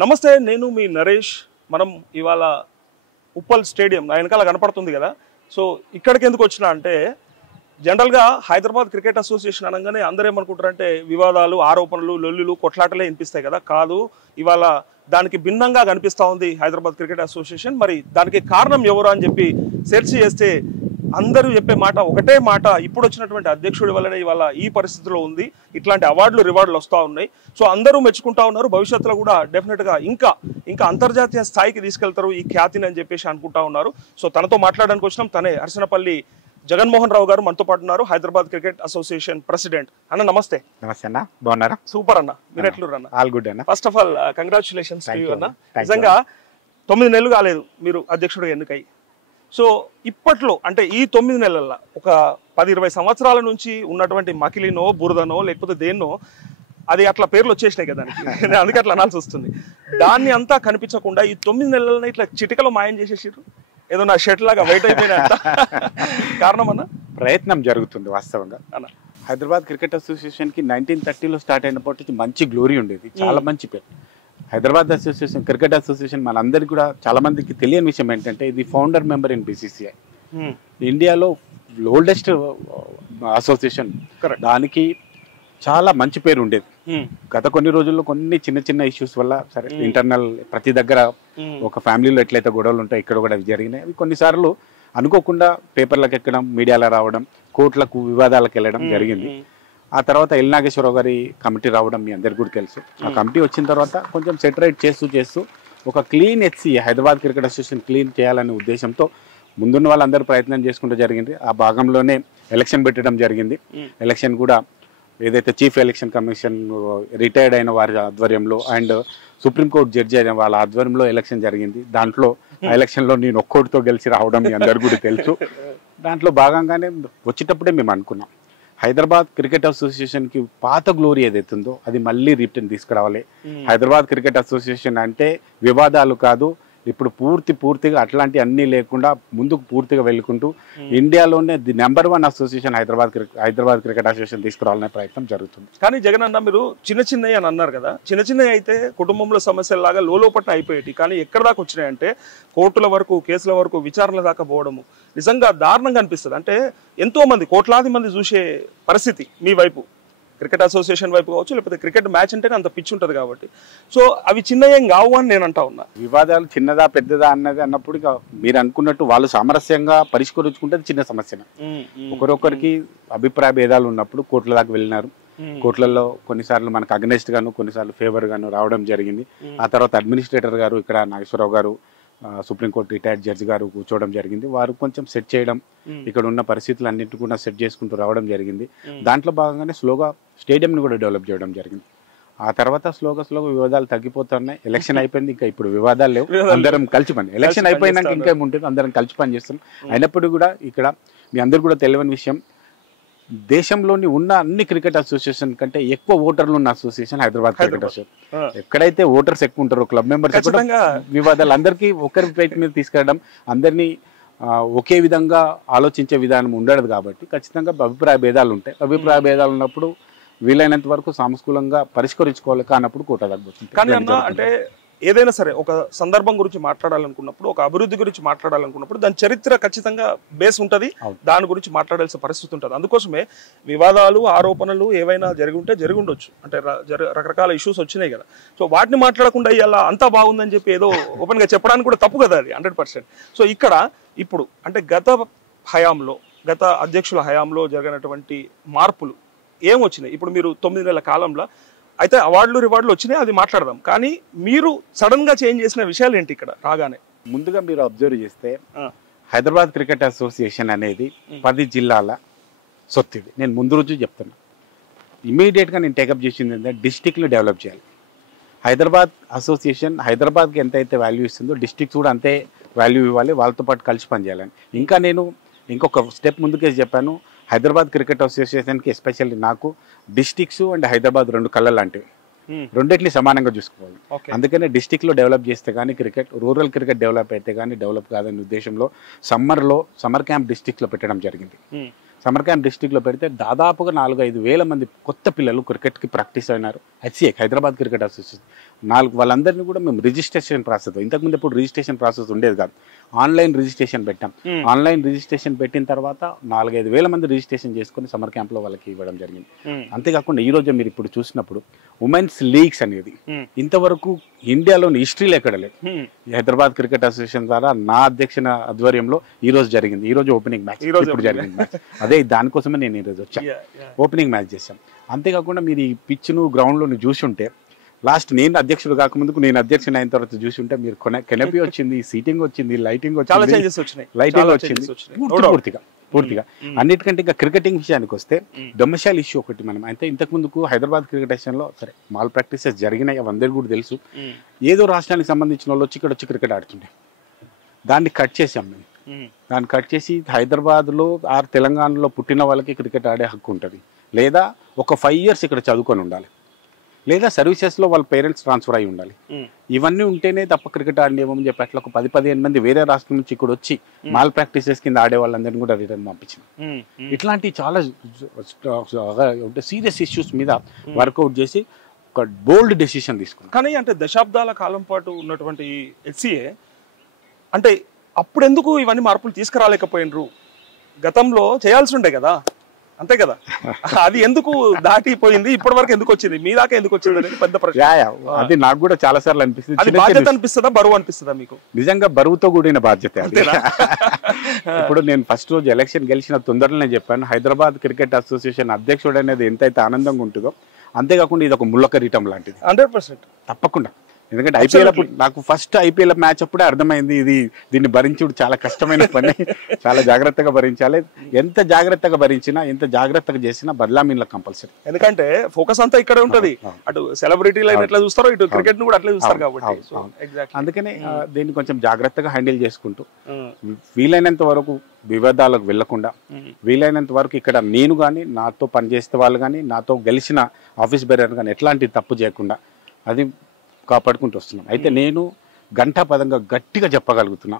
నమస్తే, నేను మీ నరేష్. మనం ఇవాళ ఉప్పల్ స్టేడియం నా వెనకాల కనపడుతుంది కదా. సో ఇక్కడికి ఎందుకు వచ్చినా అంటే, జనరల్గా హైదరాబాద్ క్రికెట్ అసోసియేషన్ అనగానే అందరూ ఏమనుకుంటారంటే వివాదాలు, ఆరోపణలు, లొల్లులు, కొట్లాటలే వినిపిస్తాయి కదా. కాదు, ఇవాళ దానికి భిన్నంగా కనిపిస్తూ ఉంది హైదరాబాద్ క్రికెట్ అసోసియేషన్. మరి దానికి కారణం ఎవరు అని చెప్పి సెర్చ్ చేస్తే అందరూ చెప్పే మాట ఒకటే మాట, ఇప్పుడు వచ్చినటువంటి అధ్యక్షుడి వల్లనే ఇవాళ ఈ పరిస్థితిలో ఉంది. ఇట్లాంటి అవార్డులు రివార్డులు వస్తూ ఉన్నాయి. సో అందరూ మెచ్చుకుంటా ఉన్నారు. భవిష్యత్తులో కూడా డెఫినెట్గా ఇంకా అంతర్జాతీయ స్థాయికి తీసుకెళ్తారు ఈ ఖ్యాతిని అని చెప్పేసి అనుకుంటా ఉన్నారు. సో తనతో మాట్లాడడానికి వచ్చినాం. తనే అర్సనపల్లి జగన్మోహన్ రావు గారు మనతో పాటు ఉన్నారు, హైదరాబాద్ క్రికెట్ అసోసియేషన్ ప్రెసిడెంట్. అన్న నమస్తే. నమస్తే అన్న, బాగున్నారా? సూపర్ అన్న, మీరు ఎట్లున్నారు అన్న? ఆల్ గుడ్ అన్న. ఫస్ట్ ఆఫ్ ఆల్ కంగ్రాచులేషన్స్ అన్న. నిజంగా 9 నెలలు కాలేదు మీరు అధ్యక్షుడు ఎన్నికై. సో ఇప్పట్లో అంటే ఈ 9 నెలల్లో ఒక 10-20 సంవత్సరాల నుంచి ఉన్నటువంటి మకిలినో బురదనో లేకపోతే దేన్నో అది అట్లా పేర్లు వచ్చేసినాయి కదా దానికి. అందుకే అట్లా అనాల్సి వస్తుంది. దాన్ని అంతా కనిపించకుండా ఈ 9 నెలలని ఇట్లా చిటికలో మాయం చేసేసారు. ఏదో నా షర్ట్ లాగా వైట్ అయిపోయినా కారణం అన్న? ప్రయత్నం జరుగుతుంది వాస్తవంగా. అన్న హైదరాబాద్ క్రికెట్ అసోసియేషన్ కి 1930లో స్టార్ట్ అయినప్పటి మంచి గ్లోరీ ఉండేది, చాలా మంచి పేరు. హైదరాబాద్ అసోసియేషన్ క్రికెట్ అసోసియేషన్ మనందరికీ కూడా చాలా మందికి తెలియని విషయం ఏంటంటే, ఇది ఫౌండర్ మెంబర్ ఇన్ BCCI, ఇండియాలో ఓల్డెస్ట్ అసోసియేషన్. దానికి చాలా మంచి పేరు ఉండేది. గత కొన్ని రోజుల్లో కొన్ని చిన్న చిన్న ఇష్యూస్ వల్ల సరే, ఇంటర్నల్ ప్రతి దగ్గర ఒక ఫ్యామిలీలో ఎట్లయితే గొడవలు ఉంటాయి ఇక్కడ కూడా అవి జరిగినాయి. అవి కొన్నిసార్లు అనుకోకుండా పేపర్లకు ఎక్కడం, మీడియాలో రావడం, కోర్టులకు వివాదాలకు వెళ్ళడం జరిగింది. ఆ తర్వాత ఎల్ నాగేశ్వరరావు గారి కమిటీ రావడం మీ అందరికి కూడా తెలుసు. ఆ కమిటీ వచ్చిన తర్వాత కొంచెం సెటరేట్ చేస్తూ ఒక clean HC Hyderabad cricket association clean చేయాలనే ఉద్దేశంతో ముందున్న వాళ్ళందరూ ప్రయత్నం చేసుకుంటూ జరిగింది. ఆ భాగంలోనే ఎలక్షన్ పెట్టడం జరిగింది. ఎలక్షన్ కూడా ఏదైతే చీఫ్ ఎలక్షన్ కమిషన్ రిటైర్డ్ అయిన వారి ఆధ్వర్యంలో అండ్ సుప్రీంకోర్టు జడ్జి అయిన వాళ్ళ ఆధ్వర్యంలో ఎలక్షన్ జరిగింది. దాంట్లో ఆ ఎలక్షన్లో నేను ఒక్కోటితో గెలిచి రావడం మీ అందరు కూడా తెలుసు. దాంట్లో భాగంగానే వచ్చేటప్పుడే మేము అనుకున్నాం, హైదరాబాద్ క్రికెట్ అసోసియేషన్ కి పాత గ్లోరీ ఏదైతుందో అది మళ్ళీ రిటర్న్ తీసుకురావాలి. హైదరాబాద్ క్రికెట్ అసోసియేషన్ అంటే వివాదాలు కాదు, ఇప్పుడు పూర్తిగా అట్లాంటి అన్నీ లేకుండా ముందుకు పూర్తిగా వెళ్ళుకుంటూ ఇండియాలోనే the number 1 association Hyderabad cricket association తీసుకురావాలనే ప్రయత్నం జరుగుతుంది. కానీ జగన్ అన్న, మీరు చిన్నవి అని అన్నారు కదా, చిన్నవి అయితే కుటుంబంలో సమస్యలాగా లోపట్న అయిపోయేటి, కానీ ఎక్కడ దాకా వచ్చినాయంటే కోర్టుల వరకు, కేసుల వరకు, విచారణల దాకా పోవడము నిజంగా దారుణంగా అనిపిస్తుంది. అంటే ఎంతో మంది, కోట్లాది మంది చూసే పరిస్థితి మీ వైపు, క్రికెట్ అసోసియేషన్ వైపు కావచ్చు, లేకపోతే క్రికెట్ మ్యాచ్ అంటేనే అంత పిచ్ ఉంటుంది కాబట్టి. సో అవి చిన్నయేం కావు అని నేను అంటా ఉన్నా. వివాదాలు చిన్నదా పెద్దదా అన్నది అన్నప్పుడు ఇక మీరు అనుకున్నట్టు వాళ్ళు సామరస్యంగా పరిష్కరించుకుంటే చిన్న సమస్య. ఒకరొకరికి అభిప్రాయ భేదాలు ఉన్నప్పుడు కోర్టుల దాకా వెళ్ళినారు. కోర్టులలో కొన్నిసార్లు మనకు అగనెస్ట్ గాను, కొన్నిసార్లు ఫేవర్ గాను రావడం జరిగింది. ఆ తర్వాత అడ్మినిస్ట్రేటర్ గారు, ఇక్కడ నాగేశ్వరరావు గారు, సుప్రీంకోర్టు రిటైర్డ్ జడ్జి గారు కూర్చోవడం జరిగింది. వారు కొంచెం సెట్ చేయడం, ఇక్కడ ఉన్న పరిస్థితులు అన్నింటి కూడా సెట్ చేసుకుంటూ రావడం జరిగింది. దాంట్లో భాగంగానే స్లోగా స్టేడియంని కూడా డెవలప్ చేయడం జరిగింది. ఆ తర్వాత స్లోగా వివాదాలు తగ్గిపోతున్నాయి. ఎలక్షన్ అయిపోయింది, ఇంకా ఇప్పుడు వివాదాలు లేవు. అందరం కలిసి పని, ఎలక్షన్ అయిపోయినాక ఇంకా ఏముంటుంది, అందరం కలిసి పని చేస్తున్నాం. అయినప్పుడు కూడా ఇక్కడ మీ అందరు కూడా తెలియని విషయం, దేశంలోని ఉన్న అన్ని క్రికెట్ అసోసియేషన్ కంటే ఎక్కువ ఓటర్లు ఉన్న అసోసియేషన్ హైదరాబాద్ క్రికెట్ అసోసియేషన్. ఎక్కడైతే ఓటర్స్ ఎక్కువ ఉంటారో, క్లబ్ మెంబర్స్, వివాదాలు అందరికీ ఒకరి ప్లేట్ మీద తీసుకెళ్ళడం, అందరినీ ఒకే విధంగా ఆలోచించే విధానం ఉండదు కాబట్టి ఖచ్చితంగా అభిప్రాయ భేదాలు ఉంటాయి. అభిప్రాయ భేదాలు ఉన్నప్పుడు వీలైనంత వరకు సానుకూలంగా పరిష్కరించుకోవాలి. కానప్పుడు కోట తగ్గుతుంది. కానీ అన్న, అంటే ఏదైనా సరే ఒక సందర్భం గురించి మాట్లాడాలనుకున్నప్పుడు, ఒక అభివృద్ధి గురించి మాట్లాడాలనుకున్నప్పుడు దాని చరిత్ర ఖచ్చితంగా బేస్ ఉంటుంది, దాని గురించి మాట్లాడాల్సిన పరిస్థితి ఉంటుంది. అందుకోసమే వివాదాలు, ఆరోపణలు ఏవైనా జరిగి ఉంటే జరిగి ఉండొచ్చు, అంటే రకరకాల ఇష్యూస్ వచ్చినాయి కదా. సో వాటిని మాట్లాడకుండా ఇలా అంతా బాగుందని చెప్పి ఏదో ఓపెన్ గా చెప్పడానికి కూడా తప్పు కదా, అది 100%. సో ఇక్కడ ఇప్పుడు అంటే గత అధ్యక్షుల హయాంలో జరిగినటువంటి మార్పులు ఏం వచ్చినాయి? ఇప్పుడు మీరు 9 నెలల కాలంలో అయితే అవార్డులు రివార్డులు వచ్చినాయి, అది మాట్లాడదాం. కానీ మీరు సడన్ గా చేంజ్ చేసిన విషయాలు ఏంటి ఇక్కడ రాగానే? ముందుగా మీరు అబ్జర్వ్ చేస్తే హైదరాబాద్ క్రికెట్ అసోసియేషన్ అనేది 10 జిల్లాల సొత్తిది. నేను ముందు రోజు చెప్తున్నా, ఇమీడియట్గా నేను టేకప్ చేసింది ఏంటంటే డిస్టిక్లు డెవలప్ చేయాలి. హైదరాబాద్ అసోసియేషన్ హైదరాబాద్కి ఎంతైతే వాల్యూ ఇస్తుందో డిస్టిక్స్ కూడా అంతే వాల్యూ ఇవ్వాలి, వాళ్ళతో పాటు కలిసి పనిచేయాలని. ఇంకా నేను ఇంకొక స్టెప్ ముందుకేసి చెప్పాను, హైదరాబాద్ క్రికెట్ అసోసియేషన్కి ఎస్పెషల్లీ నాకు డిస్టిక్స్ అండ్ హైదరాబాద్ 2 కళ్ళ లాంటివి, రెండింటిని సమానంగా చూసుకోవాలి. అందుకనే డిస్టిక్లో డెవలప్ చేస్తే కానీ క్రికెట్, రూరల్ క్రికెట్ డెవలప్ అయితే కానీ డెవలప్ కాదనే ఉద్దేశంలో సమ్మర్ క్యాంప్ డిస్టిక్లో పెట్టడం జరిగింది. సమ్మర్ క్యాంప్ డిస్ట్రిక్ట్లో పెడితే దాదాపుగా 4-5 వేల మంది కొత్త పిల్లలు క్రికెట్కి ప్రాక్టీస్ అయినారు. హైదరాబాద్ క్రికెట్ అసోసియేషన్ వాళ్ళందరినీ కూడా మేము రిజిస్ట్రేషన్ ప్రాసెస్, ఇంతకుముందు ఇప్పుడు రిజిస్ట్రేషన్ ప్రాసెస్ ఉండేది కాదు, ఆన్లైన్ రిజిస్ట్రేషన్ పెట్టాం. ఆన్లైన్ రిజిస్ట్రేషన్ పెట్టిన తర్వాత 4-5 వేల మంది రిజిస్ట్రేషన్ చేసుకుని సమ్మర్ క్యాంప్లో వాళ్ళకి ఇవ్వడం జరిగింది. అంతేకాకుండా ఈ రోజు మీరు ఇప్పుడు చూసినప్పుడు ఉమెన్స్ లీగ్స్ అనేది ఇంతవరకు ఇండియాలోని హిస్టరీలో ఎక్కడ లేదు. హైదరాబాద్ క్రికెట్ అసోసియేషన్ ద్వారా నా అధ్యక్షన ఆధ్వర్యంలో ఈ రోజు జరిగింది. ఈ రోజు ఓపెనింగ్ మ్యాచ్ ఇప్పుడు జరిగింది మ్యాచ్. అదే దానికోసమే నేను ఈరోజు వచ్చాను, ఓపెనింగ్ మ్యాచ్ చేశాం. అంతేకాకుండా మీరు ఈ పిచ్ను గ్రౌండ్లో చూసి ఉంటే లాస్ట్ నేను అధ్యక్షుడు కాకముందుకు నేను అధ్యక్షుడు అయిన తర్వాత చూసి ఉంటే మీరు కెనపీ వచ్చింది, సీటింగ్ వచ్చింది, లైటింగ్ వచ్చింది, లైటింగ్ వచ్చింది పూర్తిగా. అన్నిటికంటే ఇంకా క్రికెటింగ్ విషయానికి వస్తే డొమెస్టైల్ ఇష్యూ ఒకటి మనం అయితే ఇంతకు ముందుకు హైదరాబాద్ క్రికెట్ స్టేషన్లో సరే మాల్ ప్రాక్టీసెస్ జరిగినాయి, అందరికీ కూడా తెలుసు. ఏదో రాష్ట్రానికి సంబంధించిన వాళ్ళు వచ్చి ఇక్కడ వచ్చి క్రికెట్ ఆడుతుండే, దాన్ని కట్ చేసాం మేము. దాన్ని కట్ చేసి హైదరాబాద్లో ఆర్ తెలంగాణలో పుట్టిన వాళ్ళకి క్రికెట్ ఆడే హక్కు ఉంటుంది, లేదా ఒక 5 years ఇక్కడ చదువుకొని ఉండాలి, లేదా సర్వీసెస్లో వాళ్ళ పేరెంట్స్ ట్రాన్స్ఫర్ అయి ఉండాలి. ఇవన్నీ ఉంటేనే తప్ప క్రికెట్ ఆడేమని చెప్పి అట్లా ఒక 10-15 మంది వేరే రాష్ట్రం నుంచి ఇక్కడ వచ్చి మాల్ ప్రాక్టీసెస్ కింద ఆడే వాళ్ళందరినీ కూడా రిటర్న్ పంపించిన. ఇట్లాంటి చాలా సీరియస్ ఇష్యూస్ మీద వర్కౌట్ చేసి ఒక బోల్డ్ డెసిషన్ తీసుకున్నాం. కానీ అంటే దశాబ్దాల కాలం పాటు ఉన్నటువంటి హెచ్సిఏ అంటే అప్పుడు ఎందుకు ఇవన్నీ మార్పులు తీసుకురాలేకపోయినరు? గతంలో చేయాల్సి ఉండే కదా, అంతే కదా, అది ఎందుకు దాటిపోయింది, ఇప్పటి వరకు ఎందుకు వచ్చింది, మీ దాకా ఎందుకు వచ్చింది అనేది పెద్ద ప్రశ్న. అది నాకు కూడా చాలా సార్లు అనిపిస్తుంది. అది బాధ్యత అనిపిస్తుందా, బరువు అనిపిస్తుందా మీకు? నిజంగా బరువుతో కూడిన బాధ్యత. ఇప్పుడు నేను ఫస్ట్ రోజు ఎలక్షన్ గెలిచిన తొందరలోనే చెప్పాను, హైదరాబాద్ క్రికెట్ అసోసియేషన్ అధ్యక్షుడు అనేది ఎంతైతే ఆనందంగా ఉంటుందో అంతేకాకుండా ఇది ఒక ముళ్ళ కిరీటం లాంటిది. 100% తప్పకుండా. ఎందుకంటే ఐపీఎల్ అప్పుడు నాకు ఫస్ట్ ఐపీఎల్ మ్యాచ్ అప్పుడే అర్థమైంది దీన్ని భరించుడు చాలా కష్టమైన పని, చాలా జాగ్రత్తగా భరించాలి. ఎంత జాగ్రత్తగా భరించినా ఎంత జాగ్రత్తగా చేసినా బదలామీన్లకు కంపల్సరీ. ఎందుకంటే ఫోకస్ అంతా ఇక్కడే ఉంటది, అటు సెలబ్రిటీలు ఎట్లా చూస్తారో ఇటు క్రికెట్ ను కూడా అట్లే చూస్తారు కాబట్టి. అందుకనే దీన్ని కొంచెం జాగ్రత్తగా హ్యాండిల్ చేసుకుంటూ వీలైనంత వరకు వివాదాలకు వెళ్లకుండా, వీలైనంత వరకు ఇక్కడ నేను కానీ నాతో పనిచేసే వాళ్ళు కానీ నాతో గెలిచిన ఆఫీస్ బేరర్ కానీ ఎట్లాంటి తప్పు చేయకుండా అది కాపాడుకుంటూ వస్తున్నాం. అయితే నేను ఘంటాపదంగా గట్టిగా చెప్పగలుగుతున్నా,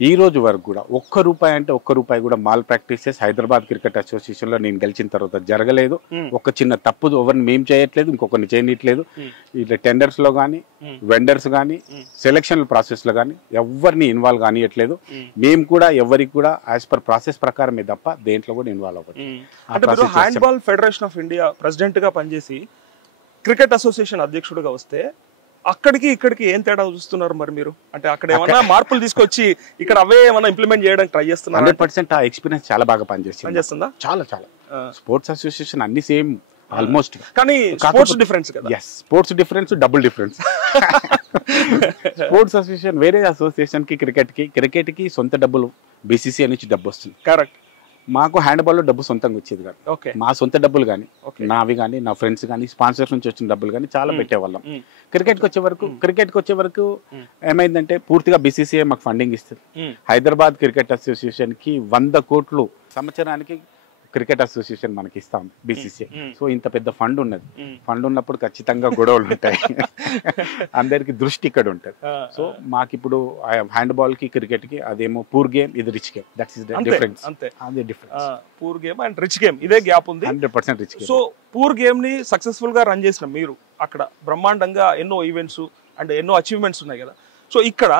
ఈ రోజు వరకు కూడా ₹1 కూడా మాల్ ప్రాక్టీసెస్ హైదరాబాద్ క్రికెట్ అసోసియేషన్లో నేను గెలిచిన తర్వాత జరగలేదు. ఒక చిన్న తప్పు ఎవరిని మేము చేయట్లేదు, ఇంకొకరిని చేయట్లేదు. ఇట్లా టెండర్స్లో కానీ వెండర్స్ కానీ సెలక్షన్ ప్రాసెస్లో కానీ ఎవరిని ఇన్వాల్వ్ కానియట్లేదు. మేము కూడా ఎవరికి కూడా యాజ్ పర్ ప్రాసెస్ ప్రకారమే తప్ప దేంట్లో కూడా ఇన్వాల్వ్ అవ్వదు. హ్యాండ్బాల్ ఫెడరేషన్ ఆఫ్ ఇండియా ప్రెసిడెంట్గా పనిచేసి క్రికెట్ అసోసియేషన్ అధ్యక్షుడిగా వస్తే అక్కడికి ఇక్కడికి ఏం తేడా చూస్తున్నారు మరి మీరు? అంటే అక్కడ ఏమన్నా మార్పులు తీసుకొచ్చి ఇక్కడ అవే ఏమన్నా ఇంప్లిమెంట్ చేయడానికి ట్రై చేస్తున్నారు? 100% ఆ ఎక్స్పీరియన్స్ చాలా బాగా పనిచేస్తుందా? చాలా స్పోర్ట్స్ అసోసియేషన్ అన్ని సేమ్ ఆల్మోస్ట్, కానీ స్పోర్ట్స్ డిఫరెన్స్ కదా. Sports difference, double difference. Sports association వేరే అసోసియేషన్ కి క్రికెట్ కి సొంత డబ్బులు బీసీసీఐ నుంచి డబ్బు వస్తుంది. కరెక్ట్. మాకు హ్యాండ్బాల్లో డబ్బు సొంతంగా వచ్చేది కాదు. మా సొంత డబ్బులు కానీ నావి కానీ నా ఫ్రెండ్స్ కానీ స్పాన్సర్స్ నుంచి వచ్చిన డబ్బులు కానీ చాలా పెట్టేవాళ్ళం. క్రికెట్కి వచ్చే వరకు ఏమైందంటే పూర్తిగా బీసీసీఐ మాకు ఫండింగ్ ఇస్తుంది. హైదరాబాద్ క్రికెట్ అసోసియేషన్ కి 100 కోట్లు సంవత్సరానికి క్రికెట్ అసోసియేషన్ మనకి ఇస్తాం బీసీసీఐ. సో ఇంత పెద్ద ఫండ్ ఉన్నది. ఫండ్ ఉన్నప్పుడు ఖచ్చితంగా గొడవలు ఉంటాయి, అందరికి దృష్టి ఇక్కడ ఉంటుంది. సో మాకు ఇప్పుడు హ్యాండ్బాల్ కి క్రికెట్ కి అదేమో పూర్ గేమ్, ఇది rich game. That's the difference. అదే difference. Poor game and rich game, ఇదే గ్యాప్ ఉంది. 100% rich game. So poor game ని సక్సెస్ఫుల్ గా రన్ చేసిన మీరు అక్కడ బ్రహ్మాండంగా ఎన్నో ఈవెంట్స్ అండ్ ఎన్నో అచీవ్మెంట్స్ ఉన్నాయి కదా. సో ఇక్కడ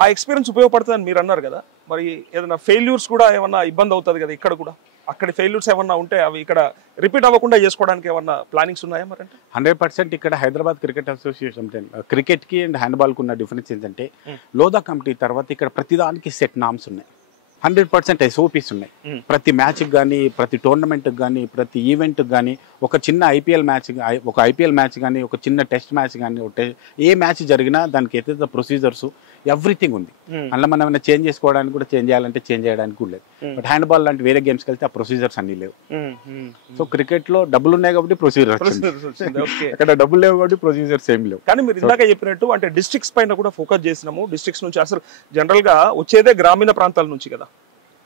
ఆ ఎక్స్పీరియన్స్ ఉపయోగపడుతుందని మీరు అన్నారు కదా, మరి ఏదైనా ఫెయిల్యూర్స్ కూడా ఏమన్నా ఇబ్బంది అవుతుంది కదా ఇక్కడ కూడా? అక్కడ ఫెయిల్యూర్స్ ఏమన్నా ఉంటే అవి ఇక్కడ రిపీట్ అవ్వకుండా చేసుకోవడానికి ఏమన్నా ప్లానింగ్స్ ఉన్నాయా మరి? అంటే 100% ఇక్కడ హైదరాబాద్ క్రికెట్ అసోసియేషన్ క్రికెట్ కి అండ్ హ్యాండ్బాల్ కు ఉన్న డిఫరెన్స్ ఏంటంటే లోదా కమిటీ తర్వాత ఇక్కడ ప్రతిదానికి సెట్ నామ్స్ ఉన్నాయి, 100% SOPs ఉన్నాయి. ప్రతి మ్యాచ్కి కానీ ప్రతి టోర్నమెంట్కి కానీ ప్రతి ఈవెంట్కి కానీ ఒక చిన్న ఐపీఎల్ మ్యాచ్ కానీ ఒక చిన్న టెస్ట్ మ్యాచ్ కానీ ఏ మ్యాచ్ జరిగినా దానికి ఏదైతే ప్రొసీజర్స్ ఎవ్రీథింగ్ ఉంది. అందులో మనం ఏమైనా చేంజ్ చేసుకోవడానికి కూడా చేంజ్ చేయాలంటే చేంజ్ చేయడానికి కూడా లేదు. బట్ హ్యాండ్బాల్ లాంటి వేరే గేమ్స్కి వెళ్తే ఆ ప్రొసీజర్స్ అన్ని లేవు. సో క్రికెట్ లో డబ్బులు ఉన్నాయి కాబట్టి ప్రొసీజర్స్, అక్కడ డబ్బులు లేవు కాబట్టి ప్రొసీజర్స్ ఏమి లేవు. కానీ మీరు ఇందాక చెప్పినట్టు అంటే డిస్ట్రిక్ట్స్ పైన కూడా ఫోకస్ చేసినాము. డిస్ట్రిక్ట్స్ నుంచి అసలు జనరల్ గా వచ్చేదే గ్రామీణ ప్రాంతాల నుంచి కదా,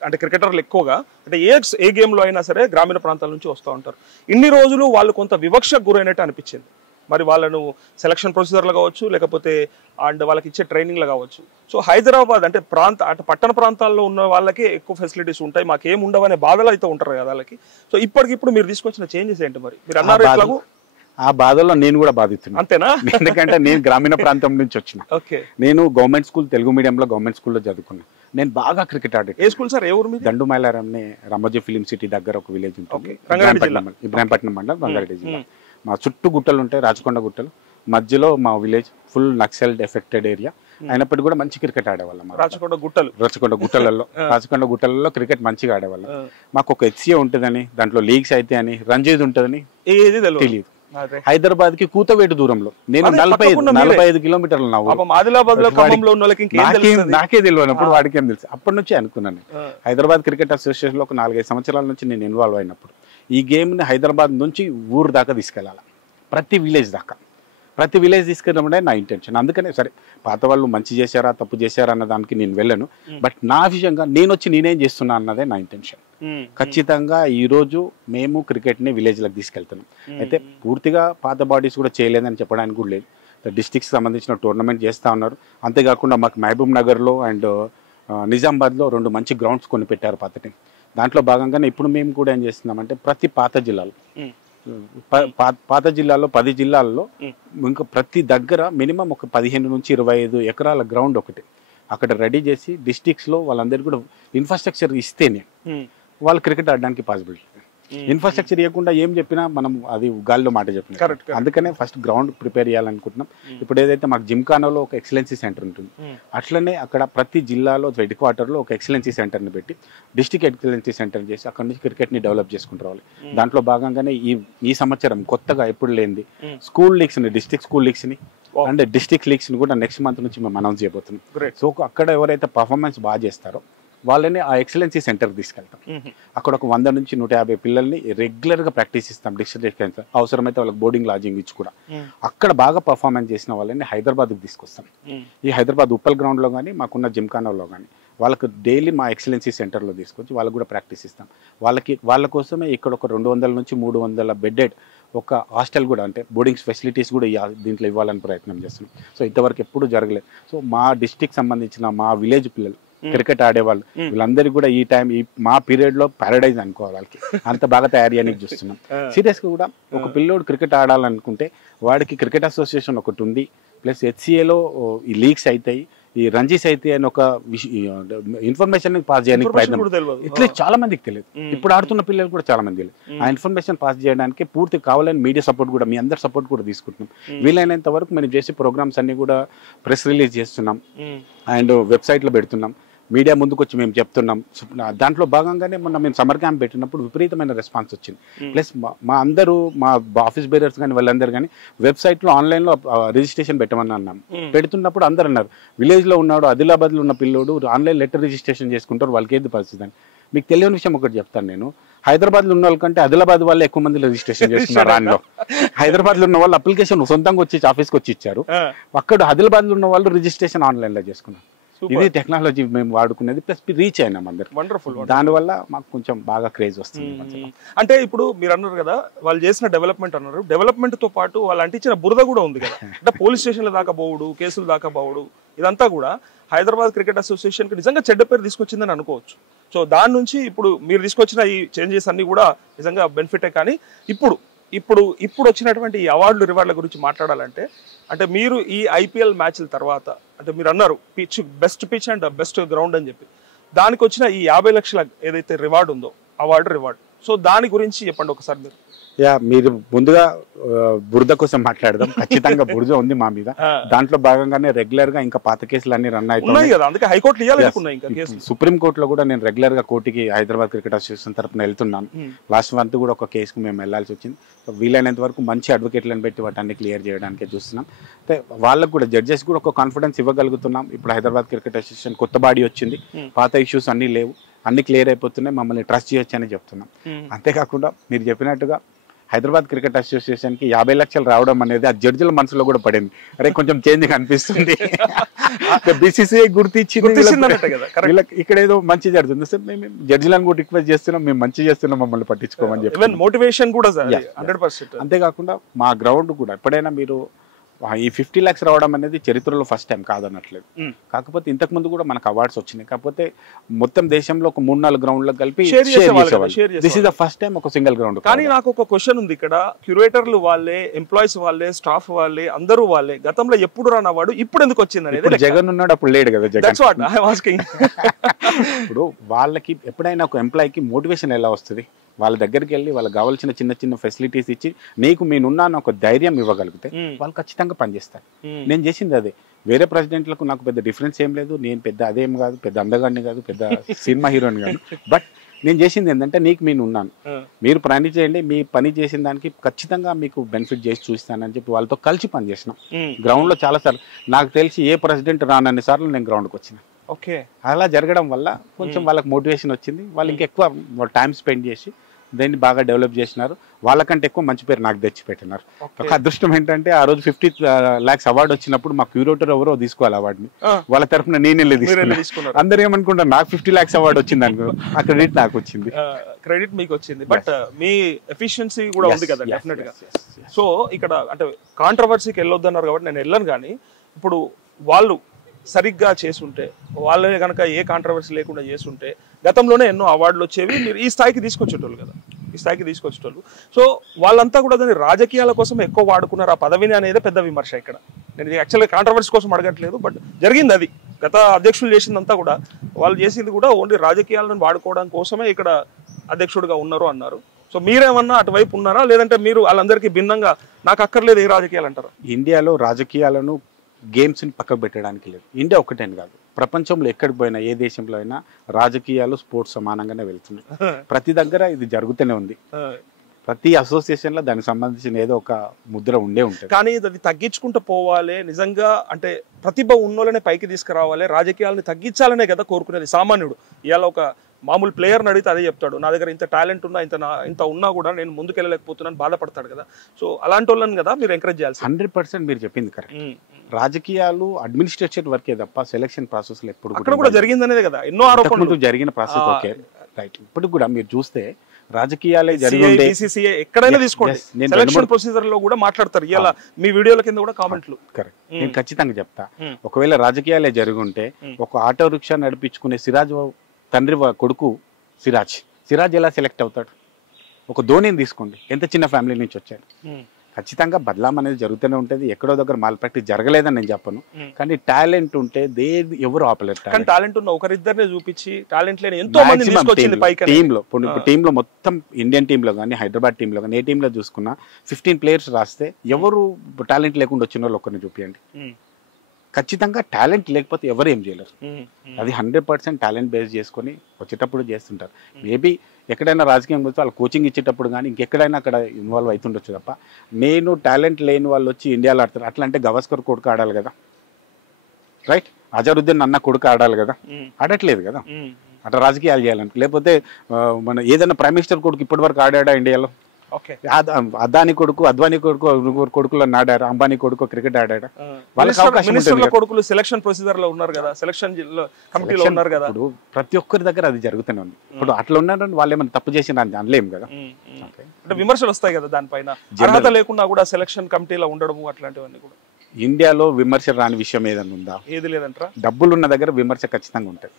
అంటే క్రికెటర్లు ఎక్కువగా అంటే ఏ గేమ్లో అయినా సరే గ్రామీణ ప్రాంతాల నుంచి వస్తూ ఉంటారు. ఇన్ని రోజులు వాళ్ళు కొంత వివక్షకు గురైనట్టు అనిపించింది. మరి వాళ్ళను సెలక్షన్ ప్రొసీజర్లు కావచ్చు, లేకపోతే అండ్ వాళ్ళకి ఇచ్చే ట్రైనింగ్లు కావచ్చు. సో హైదరాబాద్ అంటే అంటే పట్టణ ప్రాంతాల్లో ఉన్న వాళ్ళకి ఎక్కువ ఫెసిలిటీస్ ఉంటాయి, మాకేం ఉండవనే బాధలు అయితే ఉంటారు కదా వాళ్ళకి. సో ఇప్పటికిప్పుడు మీరు తీసుకొచ్చిన చేంజెస్ ఏంటి మరి? మీరు అన్నారు ఎట్లాగూ ఆ బాధలో నేను కూడా బాధిస్తున్నాను. అంతేనా? ఎందుకంటే నేను గ్రామీణ ప్రాంతం నుంచి వచ్చిన. నేను గవర్నమెంట్ స్కూల్ తెలుగు మీడియంలో గవర్నమెంట్ స్కూల్లో చదువుకున్నాను. నేను బాగా క్రికెట్ ఆడే. ఏ స్కూల్ సార్? ఏ ఊరు మీది? దండు మైలారంని రామోజీ ఫిలిం సిటీ దగ్గర ఒక విలేజ్ ఉంటుంది, ఇబ్రాహీంపట్నం మండలం, రంగారెడ్డి జిల్లా. మా చుట్టూ గుట్టలు ఉంటాయి, రాచకొండ గుట్టలు, మధ్యలో మా village full Naxal affected area. అయినప్పటికీ కూడా మంచి క్రికెట్ ఆడేవాళ్ళం. రాచకొండ గుట్టలలో క్రికెట్ మంచిగా ఆడేవాళ్ళం. మాకు ఒక హెచ్సిఏ ఉంటుందని, దాంట్లో లీగ్స్ అయితే అని, రంజీద్ ఉంటుందని తెలియదు. హైదరాబాద్ కి కూతవేటు దూరంలో, నేను 45 కిలోమీటర్లు నాకే తెలియనప్పుడు వాడికి ఏం తెలుసు. అప్పటి నుంచి అనుకున్నాను హైదరాబాద్ క్రికెట్ అసోసియేషన్ లో ఒక 4-5 సంవత్సరాల నుంచి నేను ఇన్వాల్వ్ అయినప్పుడు ఈ గేమ్ ని హైదరాబాద్ నుంచి ఊరు దాకా తీసుకెళ్లాలి, ప్రతి విలేజ్ తీసుకెళ్ళడమే నా ఇంటెన్షన్. అందుకనే సరే పాత వాళ్ళు మంచి చేశారా తప్పు చేశారా అన్న దానికి నేను వెళ్ళను, బట్ నా విషయంగా నేనేం చేస్తున్నా అన్నదే నా ఇంటెన్షన్. ఖచ్చితంగా ఈ రోజు మేము క్రికెట్ ని విలేజ్ లకు తీసుకెళ్తున్నాం. అయితే పూర్తిగా పాత బాడీస్ కూడా చేయలేదని చెప్పడానికి కూడా లేదు. డిస్ట్రిక్ట్స్ సంబంధించిన టోర్నమెంట్ చేస్తూ ఉన్నారు. అంతేకాకుండా మాకు మహబూబ్ నగర్లో అండ్ నిజామాబాద్లో 2 మంచి గ్రౌండ్స్ కొని పెట్టారు పాత టీం. దాంట్లో భాగంగానే ఇప్పుడు మేము కూడా ఏం చేస్తున్నామంటే ప్రతి పాత జిల్లాలో 10 జిల్లాల్లో ఇంకా ప్రతి దగ్గర మినిమం ఒక 15 నుంచి 25 ఎకరాల గ్రౌండ్ ఒకటి అక్కడ రెడీ చేసి డిస్ట్రిక్ట్స్లో వాళ్ళందరికీ కూడా ఇన్ఫ్రాస్ట్రక్చర్ ఇస్తేనే వాళ్ళు క్రికెట్ ఆడడానికి పాసిబిలిటీ. ఇన్ఫ్రాస్ట్రక్చర్ ఇవ్వకుండా ఏం చెప్పినా మనం అది గాలిలో మాట చెప్పిన. అందుకనే ఫస్ట్ గ్రౌండ్ ప్రిపేర్ చేయాలనుకుంటున్నాం. ఇప్పుడు ఏదైతే మాకు జిమ్ఖానాలో ఒక ఎక్సలెన్సీ సెంటర్ ఉంటుంది, అట్లనే అక్కడ ప్రతి జిల్లాలో హెడ్ క్వార్టర్లో ఒక ఎక్సలెన్సీ సెంటర్ని పెట్టి డిస్ట్రిక్ట్ ఎక్సలెన్సీ సెంటర్ చేసి అక్కడ నుంచి క్రికెట్ని డెవలప్ చేసుకుంటూ రావాలి. దాంట్లో భాగంగానే ఈ సంవత్సరం కొత్తగా ఎప్పుడు లేనిది స్కూల్ లీగ్స్ని, డిస్ట్రిక్ట్ స్కూల్ లీగ్స్ని అండ్ డిస్ట్రిక్ట్ లీగ్స్ని కూడా నెక్స్ట్ మంత్ నుంచి మేము అనౌన్స్ చేయబోతున్నాం. సో అక్కడ ఎవరైతే పర్ఫార్మెన్స్ బాగా చేస్తారో వాళ్ళని ఆ ఎక్సలెన్సీ సెంటర్కి తీసుకెళ్తాం. అక్కడ ఒక 100 నుంచి 150 పిల్లల్ని రెగ్యులర్గా ప్రాక్టీస్ ఇస్తాం. డిస్ట్రిక్ట్ అవసరమైతే వాళ్ళకి బోర్డింగ్ లాడ్జింగ్ ఇచ్చి కూడా అక్కడ బాగా పర్ఫార్మెన్స్ చేసిన వాళ్ళని హైదరాబాద్కి తీసుకొస్తాం. ఈ హైదరాబాద్ ఉప్పల్ గ్రౌండ్లో కానీ మాకున్న జిమ్ఖానాలో కానీ వాళ్ళకు డైలీ మా ఎక్సలెన్సీ సెంటర్లో తీసుకొచ్చి వాళ్ళకు కూడా ప్రాక్టీస్ ఇస్తాం. వాళ్ళ కోసమే ఇక్కడ ఒక 200 నుంచి 300 బెడ్డెడ్ ఒక హాస్టల్ కూడా, అంటే బోర్డింగ్ ఫెసిలిటీస్ కూడా దీంట్లో ఇవ్వాలని ప్రయత్నం చేస్తున్నాం. సో ఇంతవరకు ఎప్పుడు జరగలేదు. సో మా డిస్ట్రిక్ట్ సంబంధించిన మా విలేజ్ పిల్లలు క్రికెట్ ఆడేవాళ్ళు వీళ్ళందరికీ కూడా ఈ మా పీరియడ్ లో పారడైజ్ అనుకోవాలి. వాళ్ళకి అంత బాగా తయారు చేయడానికి చూస్తున్నాం. సీరియస్ గా కూడా ఒక పిల్లోడు క్రికెట్ ఆడాలనుకుంటే వాడికి క్రికెట్ అసోసియేషన్ ఒకటి ఉంది, ప్లస్ హెచ్సిఏలో ఈ లీగ్స్ అవుతాయి, ఈ రంజీస్ అయితే అని ఒక ఇన్ఫర్మేషన్ పాస్ చేయడానికి ప్రయత్నం. ఇట్లా చాలా మందికి తెలియదు. ఇప్పుడు ఆడుతున్న పిల్లలు కూడా చాలా మంది తెలియదు. ఆ ఇన్ఫర్మేషన్ పాస్ చేయడానికి పూర్తి కావాలని మీడియా సపోర్ట్ కూడా, మీ అందరి సపోర్ట్ కూడా తీసుకుంటున్నాం. వీలైనంత వరకు మేము చేసే ప్రోగ్రామ్స్ అన్ని కూడా ప్రెస్ రిలీజ్ చేస్తున్నాం అండ్ వెబ్సైట్లో పెడుతున్నాం. మీడియా ముందుకు వచ్చి మేము చెప్తున్నాం. దాంట్లో భాగంగానే మొన్న మేము సమ్మర్ క్యాంప్ పెట్టినప్పుడు విపరీతమైన రెస్పాన్స్ వచ్చింది. ప్లస్ మా ఆఫీస్ బేరర్స్ కానీ వాళ్ళందరూ కానీ వెబ్సైట్లో ఆన్లైన్లో రిజిస్ట్రేషన్ పెట్టమని అన్నాం. పెడుతున్నప్పుడు అందరు అన్నారు విలేజ్లో ఉన్నాడు, ఆదిలాబాద్లో ఉన్న పిల్లోడు ఆన్లైన్ లెటర్ రిజిస్ట్రేషన్ చేసుకుంటారు, వాళ్ళకి ఏది పరిస్థితి అని. మీకు తెలియని విషయం ఒకటి చెప్తాను నేను, హైదరాబాద్లో ఉన్న వాళ్ళకంటే ఆదిలాబాద్ వాళ్ళే ఎక్కువ మంది రిజిస్ట్రేషన్ చేస్తున్నారు. దానిలో హైదరాబాద్లో ఉన్న వాళ్ళు అప్లికేషన్ సొంతంగా వచ్చి ఆఫీస్కి వచ్చి ఇచ్చారు, అక్కడ ఆదిలాబాద్లో ఉన్న వాళ్ళు రిజిస్ట్రేషన్ ఆన్లైన్లో చేసుకున్నారు. ఇది టెక్నాలజీ మేము వాడుకునేది, ప్లస్ రీచ్ అయినాం అందరికి. వండర్ఫుల్. దానివల్ల మాకు కొంచెం బాగా క్రేజ్ వస్తుంది. అంటే ఇప్పుడు మీరు అన్నారు కదా వాళ్ళు చేసిన డెవలప్మెంట్ అన్నారు, డెవలప్మెంట్ తో పాటు వాళ్ళు అంటించిన బురద కూడా ఉంది కదా. అంటే పోలీస్ స్టేషన్ల దాకా పోవుడు, కేసుల దాకా పోవుడు, ఇదంతా కూడా హైదరాబాద్ క్రికెట్ అసోసియేషన్ కి నిజంగా చెడ్డ పేరు తీసుకొచ్చిందని అనుకోవచ్చు. సో దాని నుంచి ఇప్పుడు మీరు తీసుకొచ్చిన ఈ చేంజెస్ అన్ని కూడా నిజంగా బెనిఫిటే. కానీ ఇప్పుడు వచ్చినటువంటి ఈ అవార్డులు రివార్డుల గురించి మాట్లాడాలంటే, అంటే మీరు ఈ ఐపీఎల్ మ్యాచ్ల తర్వాత, అంటే మీరు అన్నారు best pitch and best ground అని చెప్పి, దానికి వచ్చిన ఈ 50 లక్షల ఏదైతే రివార్డు ఉందో, రివార్డు, సో దాని గురించి చెప్పండి ఒకసారి మీరు. మీరు ముందుగా బురద కోసం మాట్లాడదాం. ఖచ్చితంగా బురద ఉంది మా మీద. దాంట్లో భాగంగానే రెగ్యులర్ గా ఇంకా పాత కేసులు అన్ని రన్ అవుతున్నాయి. సుప్రీం కోర్టులో కూడా నేను రెగ్యులర్ గా కోర్టుకి హైదరాబాద్ క్రికెట్ అసోసియేషన్ తరఫున వెళ్తున్నాను. లాస్ట్ మంత్ కూడా ఒక కేసుకు మేము వెళ్లాల్సి వచ్చింది. వీలైనంత వరకు మంచి అడ్వకేట్లను పెట్టి వాటిని క్లియర్ చేయడానికి చూస్తున్నాం. వాళ్ళకు కూడా జడ్జెస్ కూడా ఒక కాన్ఫిడెన్స్ ఇవ్వగలుగుతున్నాం. ఇప్పుడు హైదరాబాద్ క్రికెట్ అసోసియేషన్ కొత్త బాడీ వచ్చింది, పాత ఇష్యూస్ అన్ని లేవు, అన్ని క్లియర్ అయిపోతున్నాయి, మమ్మల్ని ట్రస్ట్ చేయొచ్చు అని చెప్తున్నాం. అంతేకాకుండా మీరు చెప్పినట్టుగా హైదరాబాద్ క్రికెట్ అసోసియేషన్ కి 50 లక్షలు రావడం అనేది ఆ జడ్జిల మనసులో కూడా పడింది. అరే కొంచెం చేంజ్ కనిపిస్తుంది, బీసీసీఐ గుర్తించింది, ఇక్కడ ఏదో మంచి జరుగుతుంది సార్, మేము జడ్జిలను కూడా రిక్వెస్ట్ చేస్తున్నాం, మేము మంచి చేస్తున్నాం, మమ్మల్ని పట్టించుకోమని చెప్పి మోటివేషన్ కూడా. అంతేకాకుండా మా గ్రౌండ్ కూడా ఎప్పుడైనా మీరు ఈ 50 lakhs రావడం అనేది చరిత్రలో ఫస్ట్ టైం కాదనట్లేదు. కాకపోతే ఇంతకు ముందు కూడా మనకు అవార్డ్స్ వచ్చినాయి. కాకపోతే మొత్తం దేశంలో ఒక 3-4 గ్రౌండ్లకు కలిపి this is the first time ఒక సింగిల్ గ్రౌండ్. కానీ నాకు ఒక క్వశ్చన్ ఉంది ఇక్కడ. క్యూరేటర్లు వాళ్ళే, ఎంప్లాయీస్ వాళ్ళే, స్టాఫ్ వాళ్ళే, అందరూ వాళ్ళే. గతంలో ఎప్పుడు రాని అవార్డు ఇప్పుడు ఎందుకు వచ్చింది అనేది. జగన్ ఉన్నాడు, అప్పుడు లేడు కదా Jagan. That's what I am asking. ఇప్పుడు వాళ్ళకి ఎప్పుడైనా ఒక ఎంప్లాయీకి మోటివేషన్ ఎలా వస్తుంది? వాళ్ళ దగ్గరికి వెళ్ళి వాళ్ళకి కావాల్సిన చిన్న చిన్న ఫెసిలిటీస్ ఇచ్చి నీకు నేనున్నాను ఒక ధైర్యం ఇవ్వగలిగితే వాళ్ళు ఖచ్చితంగా పనిచేస్తారు. నేను చేసింది అదే. వేరే ప్రెసిడెంట్లకు నాకు పెద్ద డిఫరెన్స్ ఏం లేదు. నేను పెద్ద అదేం కాదు, పెద్ద అందగాడిని కాదు, పెద్ద సినిమా హీరోని కాదు. బట్ నేను చేసింది ఏంటంటే నీకు నేను ఉన్నాను, మీరు పని చేయండి, మీ పని చేసిన దానికి ఖచ్చితంగా మీకు బెనిఫిట్ చేసి చూస్తానని చెప్పి వాళ్ళతో కలిసి పనిచేసినాం. గ్రౌండ్లో చాలాసార్లు నాకు తెలిసి ఏ ప్రెసిడెంట్ రానన్ని సార్లు నేను గ్రౌండ్కి వచ్చిన. ఓకే, అలా జరగడం వల్ల కొంచెం వాళ్ళకి మోటివేషన్ వచ్చింది. వాళ్ళు ఇంకెక్కువ టైం స్పెండ్ చేసి దాన్ని బాగా డెవలప్ చేసినారు. వాళ్ళకంటే ఎక్కువ మంచి పేరు నాకు తెచ్చి పెట్టినారు. ఒక అదృష్టం ఏంటంటే ఆ రోజు 50 lakhs అవార్డు వచ్చినప్పుడు మా క్యూరేటర్ ఎవరో తీసుకోవాలి అవార్డుని. వాళ్ళ తరఫున నేనే తీసుకున్నాను. అందరూ ఏమనుకుంటారు నాకు 50 lakhs అవార్డు వచ్చింది అనుకో, ఆ క్రెడిట్ నాకు వచ్చింది. క్రెడిట్ మీకు వచ్చింది. బట్ మీ ఎఫిషియన్సీ కూడా ఉంది కదా డెఫినెట్ గా. సో ఇక్కడ అంటే కాంట్రవర్సీకి వెళ్ళొద్దన్నారు కాబట్టి నేను వెళ్ళను. కానీ ఇప్పుడు వాళ్ళు సరిగ్గా చేసుంటే, వాళ్ళే కనుక ఏ కాంట్రవర్సీ లేకుండా చేసుంటే గతంలోనే ఎన్నో అవార్డులు వచ్చేవి. మీరు ఈ స్థాయికి తీసుకొచ్చేటోళ్ళు కదా, ఈ స్థాయికి తీసుకొచ్చేటోళ్ళు. సో వాళ్ళంతా కూడా దాన్ని రాజకీయాల కోసం ఎక్కువ వాడుకున్నారు ఆ పదవిని అనేది పెద్ద విమర్శ ఇక్కడ. నేను యాక్చువల్గా కాంట్రవర్సీ కోసం అడగట్లేదు, బట్ జరిగింది అది. గత అధ్యక్షులు చేసిందంతా కూడా, వాళ్ళు చేసింది కూడా ఓన్లీ రాజకీయాలను వాడుకోవడం కోసమే ఇక్కడ అధ్యక్షుడిగా ఉన్నారు అన్నారు. సో మీరేమన్నా అటువైపు ఉన్నారా, లేదంటే మీరు వాళ్ళందరికీ భిన్నంగా నాకు అక్కర్లేదు ఏ రాజకీయాలు అంటారా? ఇండియాలో రాజకీయాలను గేమ్స్ని పక్కకు పెట్టడానికి లేదు. ఇండియా ఒక్కటేని కాదు, ప్రపంచంలో ఎక్కడికి పోయినా ఏ దేశంలో అయినా రాజకీయాలు స్పోర్ట్స్ సమానంగానే వెళ్తున్నాయి. ప్రతి దగ్గర ఇది జరుగుతూనే ఉంది. ప్రతి అసోసియేషన్లో దానికి సంబంధించిన ఏదో ఒక ముద్ర ఉండే ఉంటుంది. కానీ అది తగ్గించుకుంటూ పోవాలి. నిజంగా అంటే ప్రతిభ ఉన్నోళ్ళనే పైకి తీసుకురావాలి. రాజకీయాలని తగ్గించాలనే కదా కోరుకునేది సామాన్యుడు. ఇవాళ ఒక మామూలు ప్లేయర్ని అడిగితే అదే చెప్తాడు, నా దగ్గర ఇంత టాలెంట్ ఉన్నా, ఇంత ఉన్నా కూడా నేను ముందుకెళ్ళలేకపోతున్నాను, బాధపడతాడు కదా. సో అలాంటి వాళ్ళని కదా మీరు ఎంకరేజ్ చేయాలి. 100% మీరు చెప్పింది కరెక్ట్. రాజకీయాలు అడ్మినిస్ట్రేషన్ వర్కే తప్ప సెలక్షన్ ప్రాసెస్ ఎప్పుడు అక్కడ కూడా జరిగిందనేది కదా ఎన్నో ఆరోపణలు జరిగిన ప్రాసెస్. Okay right. ఇప్పుడు కూడా మీరు చూస్తే రాజకీయాలే జరిగింది. ఎక్కడైనా తీసుకోండి, సెలక్షన్ ప్రొసీజర్ లో కూడా మాట్లాడతారు. ఇలా మీ వీడియోల కింద కూడా కామెంట్లు. కరెక్ట్, నేను ఖచ్చితంగా చెప్తా. ఒకవేళ రాజకీయాలే జరుగుంటే ఒక ఆటో రిక్షా నడిపించుకునే సిరాజ్ తండ్రి కొడుకు సిరాజ్ ఎలా సెలెక్ట్ అవుతాడు? ఒక ధోనిని తీసుకోండి, ఎంత చిన్న ఫ్యామిలీ నుంచి వచ్చాడు. ఖచ్చితంగా బదలాం అనేది జరుగుతూనే ఉంటుంది. ఎక్కడో దగ్గర మాల్ ప్రాక్టీస్ జరగలేదని నేను చెప్పను, కానీ టాలెంట్ ఉంటే ఎవరు ఆపలేరు. టాలెంట్ ఉన్న ఒకరిద్దరిని చూపించి టాలెంట్ లేని ఎంతో మంది టీంలో మొత్తం ఇండియన్ టీంలో కానీ హైదరాబాద్ టీంలో కానీ ఏ టీంలో చూసుకున్నా 15 players రాస్తే ఎవరు టాలెంట్ లేకుండా వచ్చిన వాళ్ళు ఒకరిని చూపించండి. ఖచ్చితంగా టాలెంట్ లేకపోతే ఎవరు ఏం చేయలేరు. అది 100% టాలెంట్ బేస్ చేసుకొని వచ్చేటప్పుడు చేస్తుంటారు. మేబీ ఎక్కడైనా రాజకీయం వచ్చి వాళ్ళు కోచింగ్ ఇచ్చేటప్పుడు కానీ ఇంకెక్కడైనా అక్కడ ఇన్వాల్వ్ అవుతుండొచ్చు తప్ప, నేను టాలెంట్ లేని వాళ్ళు వచ్చి ఇండియాలో ఆడతారు. అట్లా అంటే గవాస్కర్ కొడుకు ఆడాలి కదా, రైట్? అజరుద్దీన్ అన్న కొడుకు ఆడాలి కదా, ఆడట్లేదు కదా. అట్లా రాజకీయాలు చేయాలంటే, లేకపోతే మన ఏదైనా ప్రైమ్ మినిస్టర్ కొడుకు ఇప్పటి వరకు ఆడాడా ఇండియాలో? అదాని కొడుకు, అద్వానీ కొడుకులో ఆడారు, అంబానీ కొడుకు క్రికెట్ ఆడాడు. కొడుకులు సెలక్షన్ ప్రొసీజర్ లో ఉన్నారు కదా, సెలక్షన్ కమిటీలో ఉన్నారు కదా. ఇప్పుడు ప్రతి ఒక్కరి దగ్గర అది జరుగుతూనే ఉంది. ఇప్పుడు అట్లా ఉన్నారని వాళ్ళు ఏమైనా తప్పు చేసిన అనలేము కదా. అంటే విమర్శలు వస్తాయి కదా దానిపైన, అర్హత లేకుండా కూడా సెలక్షన్ కమిటీలో ఉండడము అట్లాంటివన్నీ కూడా. ఇండియాలో విమర్శ రాని విషయం ఏదన్నా ఉందా? ఏది లేదంటారా? డబ్బులు ఉన్న దగ్గర విమర్శ ఖచ్చితంగా ఉంటుంది.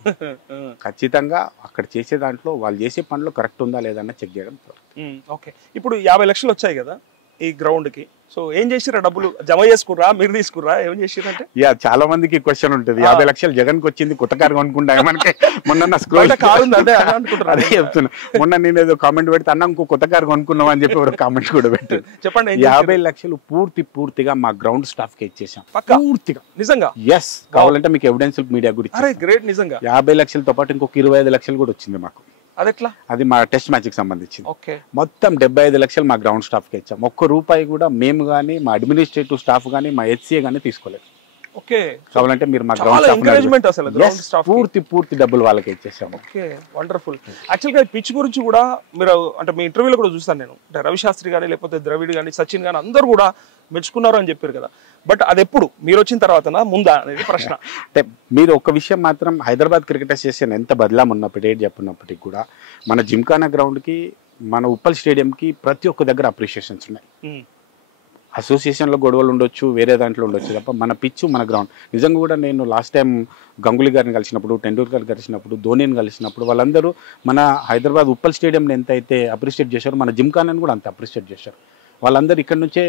ఖచ్చితంగా అక్కడ చేసే దాంట్లో వాళ్ళు చేసే పనులు కరెక్ట్ ఉందా లేదన్నా చెక్ చేయడం. ఓకే, ఇప్పుడు 50 లక్షలు వచ్చాయి కదా ఈ గ్రౌండ్ కి. సో ఏం చేసిరా? డబ్బులు జమ చేసుకుర్రా, మీరు తీసుకుర్రా, ఏం చేసిరంటే? చాలా మందికి క్వశ్చన్ ఉంటుంది. 50 లక్షలు జగన్ కి వచ్చింది, కొత్త కారు కొనుక్కుంటా మనకి. మొన్న స్క్రోల్ అదే చెప్తున్నా. మొన్న నేను ఏదో కామెంట్ పెడితే అన్న ఇంకో కొత్త కారు కొనుక్కున్నాం అని చెప్పి ఒక కామెంట్ కూడా పెట్టారు. చెప్పండి. 50 లక్షలు పూర్తిగా మా గ్రౌండ్ స్టాఫ్ కి ఇచ్చేసాం. పూర్తిగా నిజంగా? ఎస్. కావాలంటే మీకు ఎవిడెన్స్ మీడియా గురించి. గ్రేట్. నిజంగా 50 లక్షలతో పాటు ఇంకొక 25 లక్షలు కూడా వచ్చింది మాకు. అది మా టెస్ట్ మ్యాచ్ కి సంబంధించింది. మొత్తం 75 లక్షలు మా గ్రౌండ్ స్టాఫ్ కి ఇచ్చాం. ఒక్క రూపాయి కూడా మేము గానీ, మా అడ్మినిస్ట్రేటివ్ స్టాఫ్ గానీ, మా హెచ్సిఏ గానీ తీసుకోలేదు. కావాలంటే మీరు మా గ్రౌండ్ స్టాఫ్ పూర్తి డబ్బులు వాళ్ళకి ఇచ్చేసాము. వండర్ఫుల్. యాక్చువల్గా పిచ్ గురించి కూడా మీరు అంటే మీ ఇంటర్వ్యూలో కూడా చూస్తాను నేను, అంటే రవిశాస్త్రి గానీ లేకపోతే ద్రవిడ్ గానీ సచిన్ గానీ అందరూ కూడా మెచ్చుకున్నారు అని చెప్పారు కదా. బట్ అది ఎప్పుడు మీరు వచ్చిన తర్వాతనా ముందా అనేది ప్రశ్న. అంటే మీరు ఒక విషయం మాత్రం, హైదరాబాద్ క్రికెట్ అసోసియేషన్ ఎంత బదలాం ఉన్నప్పుడు ఏది చెప్పినప్పటికీ కూడా మన జిమ్ఖానా గ్రౌండ్ కి, మన ఉప్పల్ స్టేడియం కి ప్రతి ఒక్క దగ్గర అప్రిషియేషన్స్ ఉన్నాయి. అసోసియేషన్లో గొడవలు ఉండొచ్చు, వేరే దాంట్లో ఉండొచ్చు తప్ప మన పిచ్చు మన గ్రౌండ్. నిజంగా కూడా నేను లాస్ట్ టైం గంగూలీ గారిని కలిసినప్పుడు, టెండూల్కర్ కలిసినప్పుడు, ధోనీని కలిసినప్పుడు వాళ్ళందరూ మన హైదరాబాద్ ఉప్పల్ స్టేడియంని ఎంత అయితే అప్రిషియేట్ చేశారో మన జిమ్ఖానాని కూడా అంత అప్రిషియేట్ చేశారు. వాళ్ళందరూ ఇక్కడ నుంచే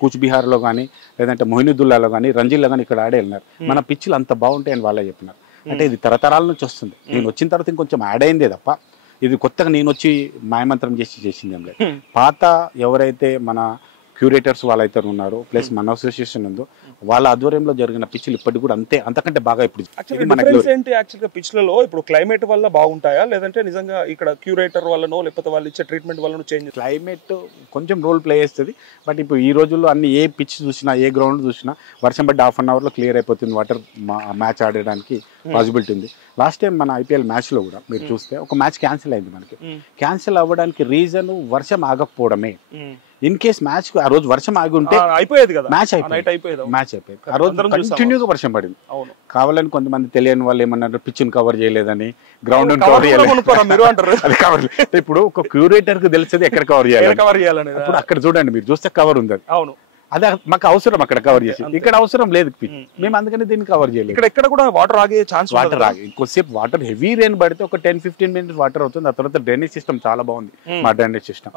కూచ్బిహార్లో కానీ లేదంటే మొహినుద్దుల్లాలో కానీ రంజీల్లో కానీ ఇక్కడ ఆడే వెళ్ళినారు. మన పిచ్చులు అంత బాగుంటాయని వాళ్ళే చెప్పినారు. అంటే ఇది తరతరాల నుంచి వస్తుంది. నేను వచ్చిన తర్వాత ఇంకొంచెం యాడ్ అయిందే తప్ప ఇది కొత్తగా నేను వచ్చి మాయమంత్రం చేసింది ఏం లేదు. పాత ఎవరైతే మన క్యూరేటర్స్ వాళ్ళైతే ఉన్నారో ప్లస్ మన అసోసియేషన్ ఉందో వాళ్ళ ఆధ్వర్యంలో జరిగిన పిచ్చులు ఇప్పటికి కూడా అంతే, అంతకంటే బాగా ఇప్పుడు యాక్చువల్గా పిచ్లలో ఇప్పుడు క్లైమేట్ వల్ల బాగుంటాయా లేదంటే నిజంగా ఇక్కడ క్యూరేటర్ వల్లనో లేకపోతే వాళ్ళు ఇచ్చే ట్రీట్మెంట్ వల్లనో చేంజ్? క్లైమేట్ కొంచెం రోల్ ప్లే చేస్తుంది. బట్ ఇప్పుడు ఈ రోజుల్లో అన్ని ఏ పిచ్ చూసినా ఏ గ్రౌండ్ చూసినా వర్షం పడ్డ హాఫ్ అన్ అవర్లో క్లియర్ అయిపోతుంది. వాటర్ మ్యాచ్ ఆడడానికి పాసిబిలిటీ ఉంది. లాస్ట్ టైం మన ఐపీఎల్ మ్యాచ్లో కూడా మీరు చూస్తే ఒక మ్యాచ్ క్యాన్సిల్ అయింది. మనకి క్యాన్సిల్ అవ్వడానికి రీజన్ వర్షం ఆగకపోవడమే. ఇన్ కేస్ మ్యాచ్ ఆ రోజు వర్షం ఆగి ఉంటే అయిపోయేది కదా, మ్యాచ్ అయిపోయేది. ఆ రోజు కంటిన్యూగా వర్షం పడింది. కావాలని కొంతమంది తెలియని వాళ్ళు ఏమన్నారు, పిచ్చుని కవర్ చేయలేదని, గ్రౌండ్ కవర్ చేయలేదు. ఇప్పుడు ఒక క్యూరేటర్ కు తెలిసేది ఎక్కడ కవర్ చేయాలి. ఇప్పుడు అక్కడ చూడండి, మీరు చూస్తే కవర్ ఉంది. అవును, అదే మాకు అవసరం అక్కడ కవర్ చేసి, ఇక్కడ అవసరం లేదు. మేము అందుకని దీన్ని కవర్ చేయలేదు. ఇక్కడ కూడా వాటర్ ఆగే ఛాన్స్, వాటర్ ఆగి ఇంకోసేపు వాటర్ హెవీ రెయిన్ పడితే ఒక 10-15 మినిట్స్ వాటర్ అవుతుంది. ఆ తర్వాత డ్రైనేజ్ సిస్టమ్ చాలా బాగుంది మా డ్రైనేజ్ సిస్టమ్.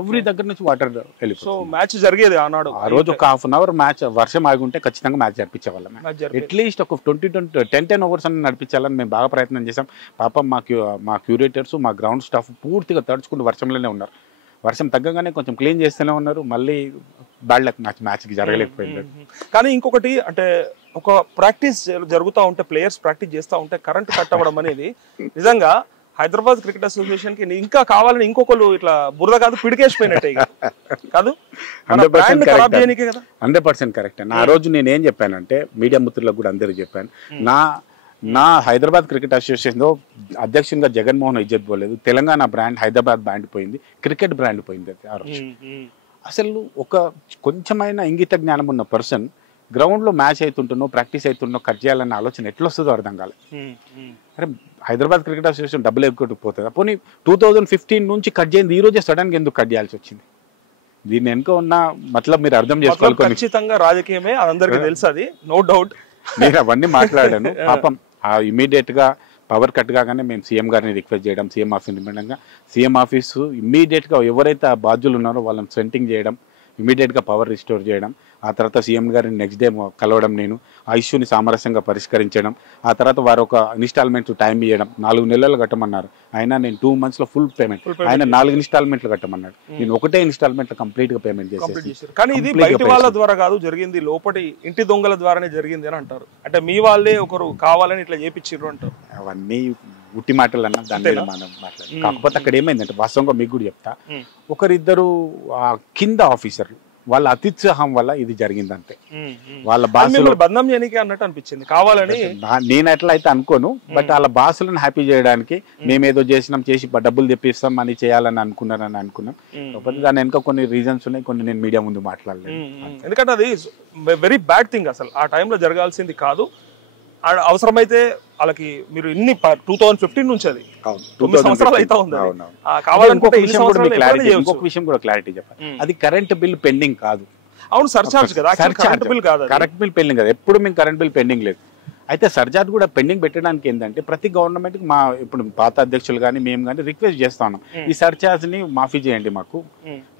ఎవ్రీ దగ్గర నుంచి వాటర్ వెళ్ళిపోతుంది. సో మ్యాచ్ జరిగేది ఆనాడు. ఆ రోజు ఒక హాఫ్ అన్ అవర్ మ్యాచ్ వర్షం ఆగి ఉంటే ఖచ్చితంగా మ్యాచ్ జరిపించేవాళ్ళం. అట్లీస్ట్ ఒక 10 ఓవర్స్ అని నడిపించాలని మేము బాగా ప్రయత్నం చేసాం. పాపం మా క్యూరేటర్స్ మా గ్రౌండ్ స్టాఫ్ పూర్తిగా తడుచుకుంటూ వర్షంలోనే ఉన్నారు. వర్షం తగ్గగానే కొంచెం క్లీన్ చేస్తూనే ఉన్నారు. మళ్ళీ బ్యాడ్ లక్, మ్యాచ్కి జరగలేకపోయింది. కానీ ఇంకొకటి అంటే ఒక ప్రాక్టీస్ జరుగుతూ ఉంటే, ప్లేయర్స్ ప్రాక్టీస్ చేస్తూ ఉంటే కరెంట్ కట్ అవ్వడం అనేది నిజంగా హైదరాబాద్ క్రికెట్ అసోసియేషన్ కి ఇంకా కావాలని ఇంకొకరు ఇట్లా బురద కాదు పిడికేసిపోయినట్టే కాదు. 100% కరెక్ట్. ఆ రోజు నేను ఏం చెప్పానంటే మీడియా మిత్రులకు కూడా అందరూ చెప్పాను, నా హైదరాబాద్ క్రికెట్ అసోసియేషన్లో అధ్యక్షునిగా జగన్మోహన్ ఇజ్జత్ పోలేదు. తెలంగాణ బ్రాండ్ హైదరాబాద్ బ్రాండ్ పోయింది, క్రికెట్ బ్రాండ్ పోయింది. ఆ రోజు అసలు ఒక కొంచెమైనా ఇంగిత జ్ఞానం ఉన్న పర్సన్ గ్రౌండ్లో మ్యాచ్ అవుతుంటున్నో ప్రాక్టీస్ అవుతుంటో కట్ చేయాలన్న ఆలోచన ఎట్లా వస్తుందో అర్థం కాలేదు. అరే హైదరాబాద్ క్రికెట్ అసోసియేషన్ డబ్బులు ఎగ్గొట్టుకుపోతుంది. పోనీ 2015 నుంచి కట్ చేయండి, ఈ రోజే సడన్గా ఎందుకు కట్ చేయాల్సి వచ్చింది? దీన్ని వెనుక ఉన్న మతలబ్ మీరు అర్థం చేసుకోవాలి. ఖచ్చితంగా రాజకీయమే, అందరికీ తెలుసు, అది నో డౌట్. నేను అవన్నీ మాట్లాడాను. పాపం ఇమీడియట్ గా పవర్ కట్ కాగానే మేము సీఎం గారిని రిక్వెస్ట్ చేయడం, సీఎం ఆఫీస్ ఇండిపెండెంట్గా సీఎం ఆఫీసు ఇమ్మీడియట్ గా ఎవరైతే ఆ బాధ్యులు ఉన్నారో వాళ్ళని సెంటింగ్ చేయడం, ఇమీడియట్ గా పవర్ రిస్టోర్ చేయడం. ఆ తర్వాత సీఎం గారిని నెక్స్ట్ డే కలవడం, నేను ఆ ఇష్యూని సామరస్యంగా పరిష్కరించడం. ఆ తర్వాత వారు ఒక ఇన్స్టాల్మెంట్ టైం ఇవ్వడం, 4 నెలలు కట్టమన్నారు. అయినా నేను 2 months లో ఫుల్ పేమెంట్, ఆయన 4 ఇన్స్టాల్మెంట్లు కట్టమన్నాడు. నేను ఒకటే ఇన్స్టాల్మెంట్ కంప్లీట్ గా పేమెంట్ చేసేసాను. కానీ ఇది బయట వాళ్ళ ద్వారా కాదు జరిగింది, లోపటి ఇంటి దొంగల ద్వారానే జరిగింది అని అంటారు. అంటే మీ వాళ్ళే ఒకరు కావాలని ఇట్లా చేపించారు అంటారు. అవన్నీ ఉట్టి మాటలు అన్నా, దాని మీద మనం మాట్లాడాలి. కాకపోతే అక్కడ ఏమైందంటే వాస్తవంగా మీకు కూడా చెప్తా, ఒకరిద్దరు కింద ఆఫీసర్లు వాళ్ళ అత్యుత్సాహం వల్ల ఇది జరిగింది అంతే. వాళ్ళ బాసులు బదనాం చేయడానికి అన్నట్టు అనిపించింది కావాలని. నేను ఎట్లా అయితే అనుకోను, బట్ వాళ్ళ బాసులను హ్యాపీ చేయడానికి మేమేదో చేసి డబ్బులు తెప్పిస్తాం అని చేయాలని అనుకున్నాం. కాకపోతే దాని వెనుక కొన్ని రీజన్స్ ఉన్నాయి, కొన్ని నేను మీడియా ముందు మాట్లాడలేదు. ఎందుకంటే అది వెరీ బ్యాడ్ థింగ్, అసలు ఆ టైంలో జరగాల్సింది కాదు. అవసరమైతే వాళ్ళకి మీరు ఇన్ని 2015 నుంచి అది 9 సంవత్సరాలు అయితే ఉంది. ఇంకొక విషయం కూడా క్లారిటీ చెప్పాలి, అది కరెంట్ బిల్ పెండింగ్ కాదు. అవును, సర్చార్జ్ కదా, కరెంట్ బిల్ కాదు. కరెంట్ బిల్ పెండింగ్ కాదు, ఎప్పుడు మేము కరెంట్ బిల్ పెండింగ్ లేదు. అయితే సర్చార్జ్ కూడా పెండింగ్ పెట్టడానికి ఏంటంటే ప్రతి గవర్నమెంట్ కి ఇప్పుడు పాత అధ్యక్షులు కానీ మేము కానీ రిక్వెస్ట్ చేస్తా ఉన్నాం, ఈ సర్చార్జ్ ని మాఫీ చేయండి మాకు,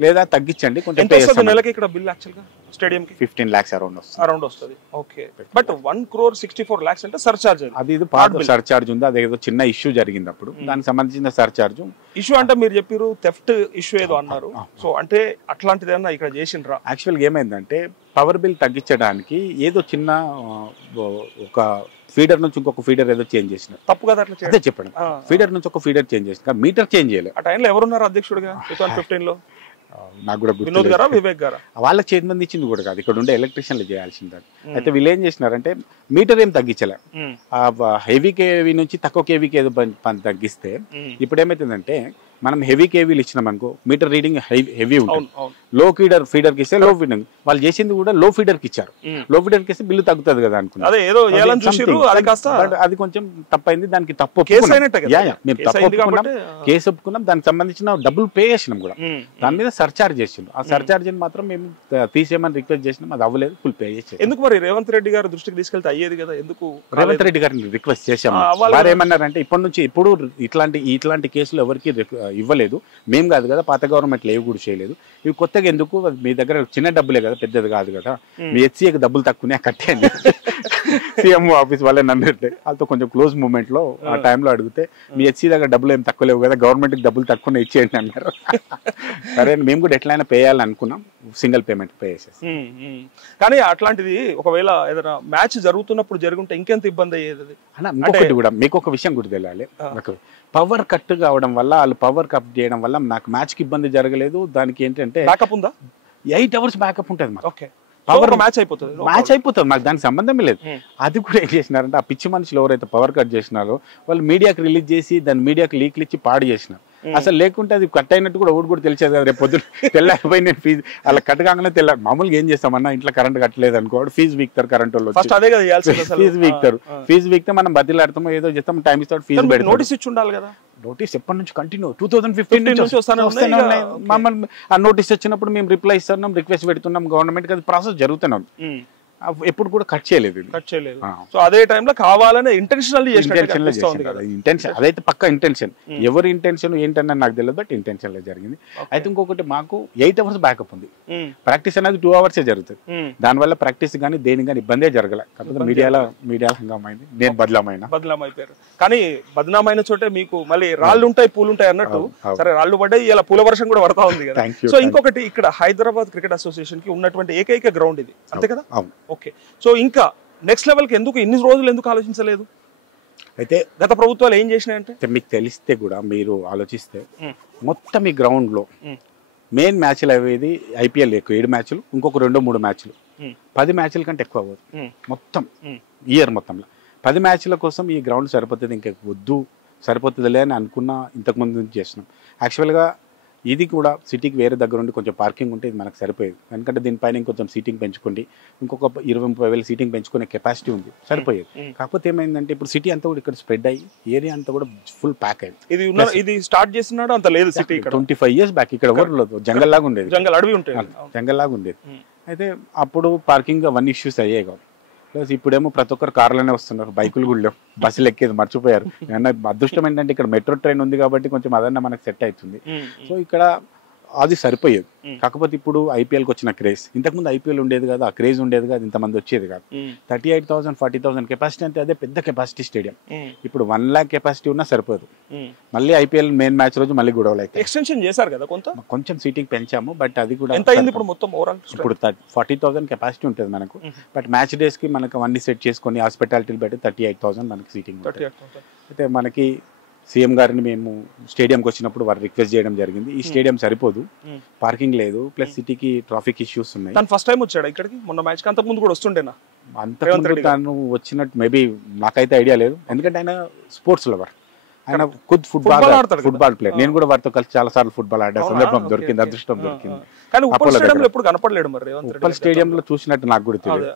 లేదా తగ్గించండి కొంచెం. నెలకి ఇక్కడ బిల్ యాక్చువల్గా స్టేడియం కి 15 lakhs అరౌండ్ వస్తుంది. ఓకే, బట్ 1,64 lakhs అంటే సర్చార్జ్. అది ఇది పాత సర్చార్జ్ ఉంది, అదేదో చిన్న ఇష్యూ జరిగింది అప్పుడు, దానికి సంబంధించిన సర్చార్జ్ ఇష్యూ. అంటే మీరు చెప్పారు థెఫ్ట్ ఇష్యూ ఏదో అన్నారు, సో అంటే అట్లాంటిది ఏమన్నా ఇక్కడ చేసిండ్రా? యాక్చువల్గా ఏమైందంటే పవర్ బిల్ తగ్గించడానికి ఏదో చిన్న ఒక ఫీడర్ నుంచి ఇంకొక ఫీడర్ ఏదో చేంజ్ చేసినారు. తప్పు కదా అట్లా? అదే చెప్పండి, ఫీడర్ నుంచి ఒక ఫీడర్ చేంజ్ చేసిన, మీటర్ చేంజ్ చేయలేదు. ఆ టైంలో ఎవరున్నారు అధ్యక్షుడిగా 2015 లో? నాకు కూడా వినోద్ గారా, వివేక్ గారా? వాళ్ళకి చేతి మంది ఇచ్చింది కూడా కాదు, ఇక్కడ ఉండే ఎలక్ట్రీషియన్లు చేయాల్సింది. అయితే వీళ్ళు ఏం చేసినారంటే మీటర్ ఏం తగ్గించలే, హెవీ కేవీ నుంచి తక్కువ కేవీకి ఏదో తగ్గిస్తే ఇప్పుడు ఏమైతుందంటే మనం హెవీ కేవీలు ఇచ్చినాం అనుకో మీటర్ రీడింగ్ హెవీ ఉంటుంది, అవును. లో ఫీడర్కి ఇస్తే లో ఫీడర్, వాళ్ళు చేసింది కూడా లో ఫీడర్కి ఇచ్చారు, లో ఫీడర్కి ఇస్తే బిల్లు తగ్గుతుంది కదా అనుకున్నాం. అదే ఏదో ఏలని చూసిర్రు, అది కాస్త అది కొంచెం తప్పైంది, దానికి తప్పు కేసు అయినట్టే కదా. మేము తప్పు ఒప్పుకున్నాం, కేసు ఒప్పుకున్నాం, దానికి సంబంధించిన డబ్బులు పే చేసినాం కూడా, దాని మీద సర్చార్జ్ చేసిండు. ఆ సర్చార్జ్ మాత్రం మేము తీసేయమని రిక్వెస్ట్ చేసినాం, అది అవ్వలేదు, ఫుల్ పే చేసాం. ఎందుకు మరి రేవంత్ రెడ్డి గారు దృష్టికి తీసుకెళ్తే అయ్యేది కదా, ఎందుకు రేవంత్ రెడ్డి గారిని రిక్వెస్ట్ చేశాము. వారు ఏమన్నారంటే ఇప్పటి నుంచి ఎప్పుడు ఇట్లాంటి కేసులు ఎవరికి ఇవ్వలేదు, మేము కాదు కదా, పాత గవర్నమెంట్ ఏవి కూడా చేయలేదు, ఇవి కొత్తగా ఎందుకు, మీ దగ్గర చిన్న డబ్బులే కదా, పెద్దది కాదు కదా, మీ హెచ్సీఏకి డబ్బులు తక్కువనే కట్టేయండి. సీఎం ఆఫీస్ వాళ్ళే నన్ను వాళ్ళతో కొంచెం క్లోజ్ మూమెంట్ లో ఆ టైంలో అడిగితే మీ హెచ్సీ దగ్గర డబ్బులు ఏం తక్కువ లేవు కదా, గవర్నమెంట్కి డబ్బులు తక్కువనే ఇచ్చేయండి అన్నారు. సరే మేము కూడా ఎట్లయినా పే చేయాలని అనుకున్నాం, సింగిల్ పేమెంట్ పే చేసేసి. కానీ అట్లాంటిది ఒకవేళ ఏదైనా మ్యాచ్ జరుగుతున్నప్పుడు జరుగుంటే ఇంకెంత ఇబ్బంది అయ్యేది అన్న. ఇంకొకటి కూడా మీకు ఒక విషయం కూడా తెలియాలి, నాకు పవర్ కట్ కావడం వల్ల, వాళ్ళు పవర్ కట్ చేయడం వల్ల నాకు మ్యాచ్కి ఇబ్బంది జరగలేదు. దానికి ఏంటంటే బ్యాకప్ ఉందా, 8 hours బ్యాకప్ ఉంటుంది మాకు, ఓకే, పవర్ మ్యాచ్ అయిపోతుంది, మాకు దానికి సంబంధమే లేదు. అది కూడా ఏం చేసినారంటే ఆ పిచ్చి మనుషులు ఎవరైతే పవర్ కట్ చేసినారో వాళ్ళు మీడియాకి రిలీజ్ చేసి దాని మీడియాకి లీక్లు ఇచ్చి పాడు చేసినారు. అసలు లేకుంటే అది కట్ అయినట్టు కూడా ఊడు కూడా తెలిసేది కదా. రేపు పొద్దున్న తెల్లారిపోయి నేను ఫీజు అలా కట్ కాగానే తెల్లారు. మామూలుగా ఏం చేస్తామన్నా ఇంట్లో కరెంట్ కట్టలేదు అనుకో, ఫీజు వీక్తారు, కరెంట్ వాళ్ళు ఫీజు వీక్తే మనం బదిలాడతామో ఏదో చేస్తాం, టైం ఇస్తాడు, ఫీజు పెడతాం. నోటీస్ ఇచ్చి ఉండాలి కదా. నోటీస్ ఎప్పటి నుంచి కంటిన్యూ 2015 నుంచి మమ్మల్ని ఆ నోటీస్ వచ్చినప్పుడు మేము రిప్లై ఇస్తున్నాం, రిక్వెస్ట్ పెడుతున్నాం గవర్నమెంట్, అది ప్రాసెస్ జరుగుతున్నాం, ఎప్పుడు కూడా కట్ చేయలేదు. సో అదే టైంలో కావాలనే ఇంటెన్షన్, అదైతే పక్క ఇంటెన్షన్. ఎవరి ఇంటెన్షన్ ఏంటన్నా నాకు తెలియదు, బట్ ఇంటెన్షన్ లో జరిగింది. అయితే ఇంకొకటి మాకు 8 hours బ్యాకప్ ఉంది, ప్రాక్టీస్ అనేది 2 hours జరుగుతుంది. దానివల్ల ప్రాక్టీస్ కానీ దేని కానీ ఇబ్బందే జరగలే. కాకపోతే మీడియాలో హంగామైంది, నేను బదనామైపోయారు. కానీ బదనామైన చోటే మీకు మళ్ళీ రాళ్ళు ఉంటాయి, పూలు ఉంటాయి అన్నట్టు. సరే రాళ్ళు పడ్డాయి, ఇలా పూల వర్షం కూడా పడతా ఉంది కదా. సో ఇంకొకటి ఇక్కడ హైదరాబాద్ క్రికెట్ అసోసియేషన్ కి ఉన్నటువంటి ఏకైక గ్రౌండ్ ఇది, అంతే కదా. ఓకే, సో ఇంకా నెక్స్ట్ లెవెల్కి ఎందుకు ఇన్ని రోజులు ఎందుకు ఆలోచించలేదు? అయితే గత ప్రభుత్వాలు ఏం చేసినాయంటే మీకు తెలిస్తే కూడా మీరు ఆలోచిస్తే మొత్తం ఈ గ్రౌండ్ లో మెయిన్ మ్యాచ్లు అవేది ఐపీఎల్ ఎక్కువ 7 మ్యాచ్లు, ఇంకొక 2-3 మ్యాచ్లు, 10 మ్యాచ్ల కంటే ఎక్కువ అవ్వదు మొత్తం ఇయర్ మొత్తంలో. 10 మ్యాచ్ల కోసం ఈ గ్రౌండ్ సరిపోతుంది, ఇంకా వద్దు సరిపోతుందిలే అని అనుకున్న ఇంతకుముందు నుంచి చేసినాం. యాక్చువల్గా ఇది కూడా సిటీకి వేరే దగ్గర ఉండి కొంచెం పార్కింగ్ ఉంటే ఇది మనకు సరిపోయేది. ఎందుకంటే దీనిపైన ఇంకొంచెం సీటింగ్ పెంచుకోండి, ఇంకొక 20-30 సీటింగ్ పెంచుకునే కెపాసిటీ ఉంది, సరిపోయేది. కాకపోతే ఏమైందంటే ఇప్పుడు సిటీ అంతా కూడా ఇక్కడ స్ప్రెడ్ అయ్యి ఏరియా అంతా కూడా ఫుల్ ప్యాక్ అయింది. ఇది స్టార్ట్ చేస్తున్నాడు అంత లేదు సిటీ. 25 years బ్యాక్ ఇక్కడ ఎవరు జంగల్ లాగా ఉండేది, జంగల్ లాగా ఉండేది. అయితే అప్పుడు పార్కింగ్ అవన్నీ ఇష్యూస్ అయ్యాయి కాదు. ప్లస్ ఇప్పుడేమో ప్రతి ఒక్కరు కార్లోనే వస్తున్నారు, బైకులు కూడా లేవు, బస్సులు ఎక్కేది మర్చిపోయారు. అదృష్టం ఏంటంటే ఇక్కడ మెట్రో ట్రైన్ ఉంది కాబట్టి కొంచెం అదన్నా మనకు సెట్ అవుతుంది. సో ఇక్కడ అది సరిపోయేది. కాకపోతే ఇప్పుడు ఐపీఎల్కి వచ్చిన క్రేజ్, ఇంతకుముందు ఐపీఎల్ ఉండేది కాదు, ఆ క్రేజ్ ఉండేది కాదు, ఇంతమంది వచ్చేది కాదు. 38,000 40,000 కెపాసిటీ అంటే అదే పెద్ద కెపాసిటీ స్టేడియం. ఇప్పుడు 1 lakh కెపాసిటీ ఉన్నా సరిపోదు. మళ్ళీ ఐపీఎల్ మెయిన్ మ్యాచ్ రోజు మళ్ళీ గొడవలు అయితే ఎక్స్టెన్షన్ చేశారు కదా, కొంచెం సీటింగ్ పెంచాము. బట్ అది కూడా ఎంత అయింది ఇప్పుడు మొత్తం ఓవరాల్? ఇప్పుడు 40,000 కెపాసిటీ ఉంటుంది మనకు. బట్ మ్యాచ్ డేస్ కి మనకు అవన్నీ సెట్ చేసుకొని హాస్పిటాలిటీలు పెట్టి 38,000 మనకి సీటింగ్. అయితే మనకి సీఎం గారిని మేము స్టేడియంకి వచ్చినప్పుడు వారు రిక్వెస్ట్ చేయడం జరిగింది, ఈ స్టేడియం సరిపోదు, పార్కింగ్ లేదు, ప్లస్ సిటీకి ట్రాఫిక్ ఇష్యూస్ ఉన్నాయి. ఫస్ట్ టైం వచ్చాడు ఇక్కడికి, మొన్న మ్యాచ్ అంతకు ముందు కూడా వస్తుండేనా? అంతకుముందు తాను వచ్చినట్టు మేబీ నాకైతే ఐడియా లేదు, ఎందుకంటే ఆయన స్పోర్ట్స్ లవర్, ఆయన ఖుద్ ఫుట్బాల్ ప్లేయర్. నేను కూడా వారితో కలిసి చాలా సార్లు ఫుట్బాల్ ఆడే సందర్భం దొరికింది, అదృష్టం దొరికింది. కానీ ఉప్పల్ స్టేడియంలో ఎప్పుడు కనపడలేడు మరి. ఉప్పల్ స్టేడియంలో చూసినట్టు నాకు కూడా తెలియదు.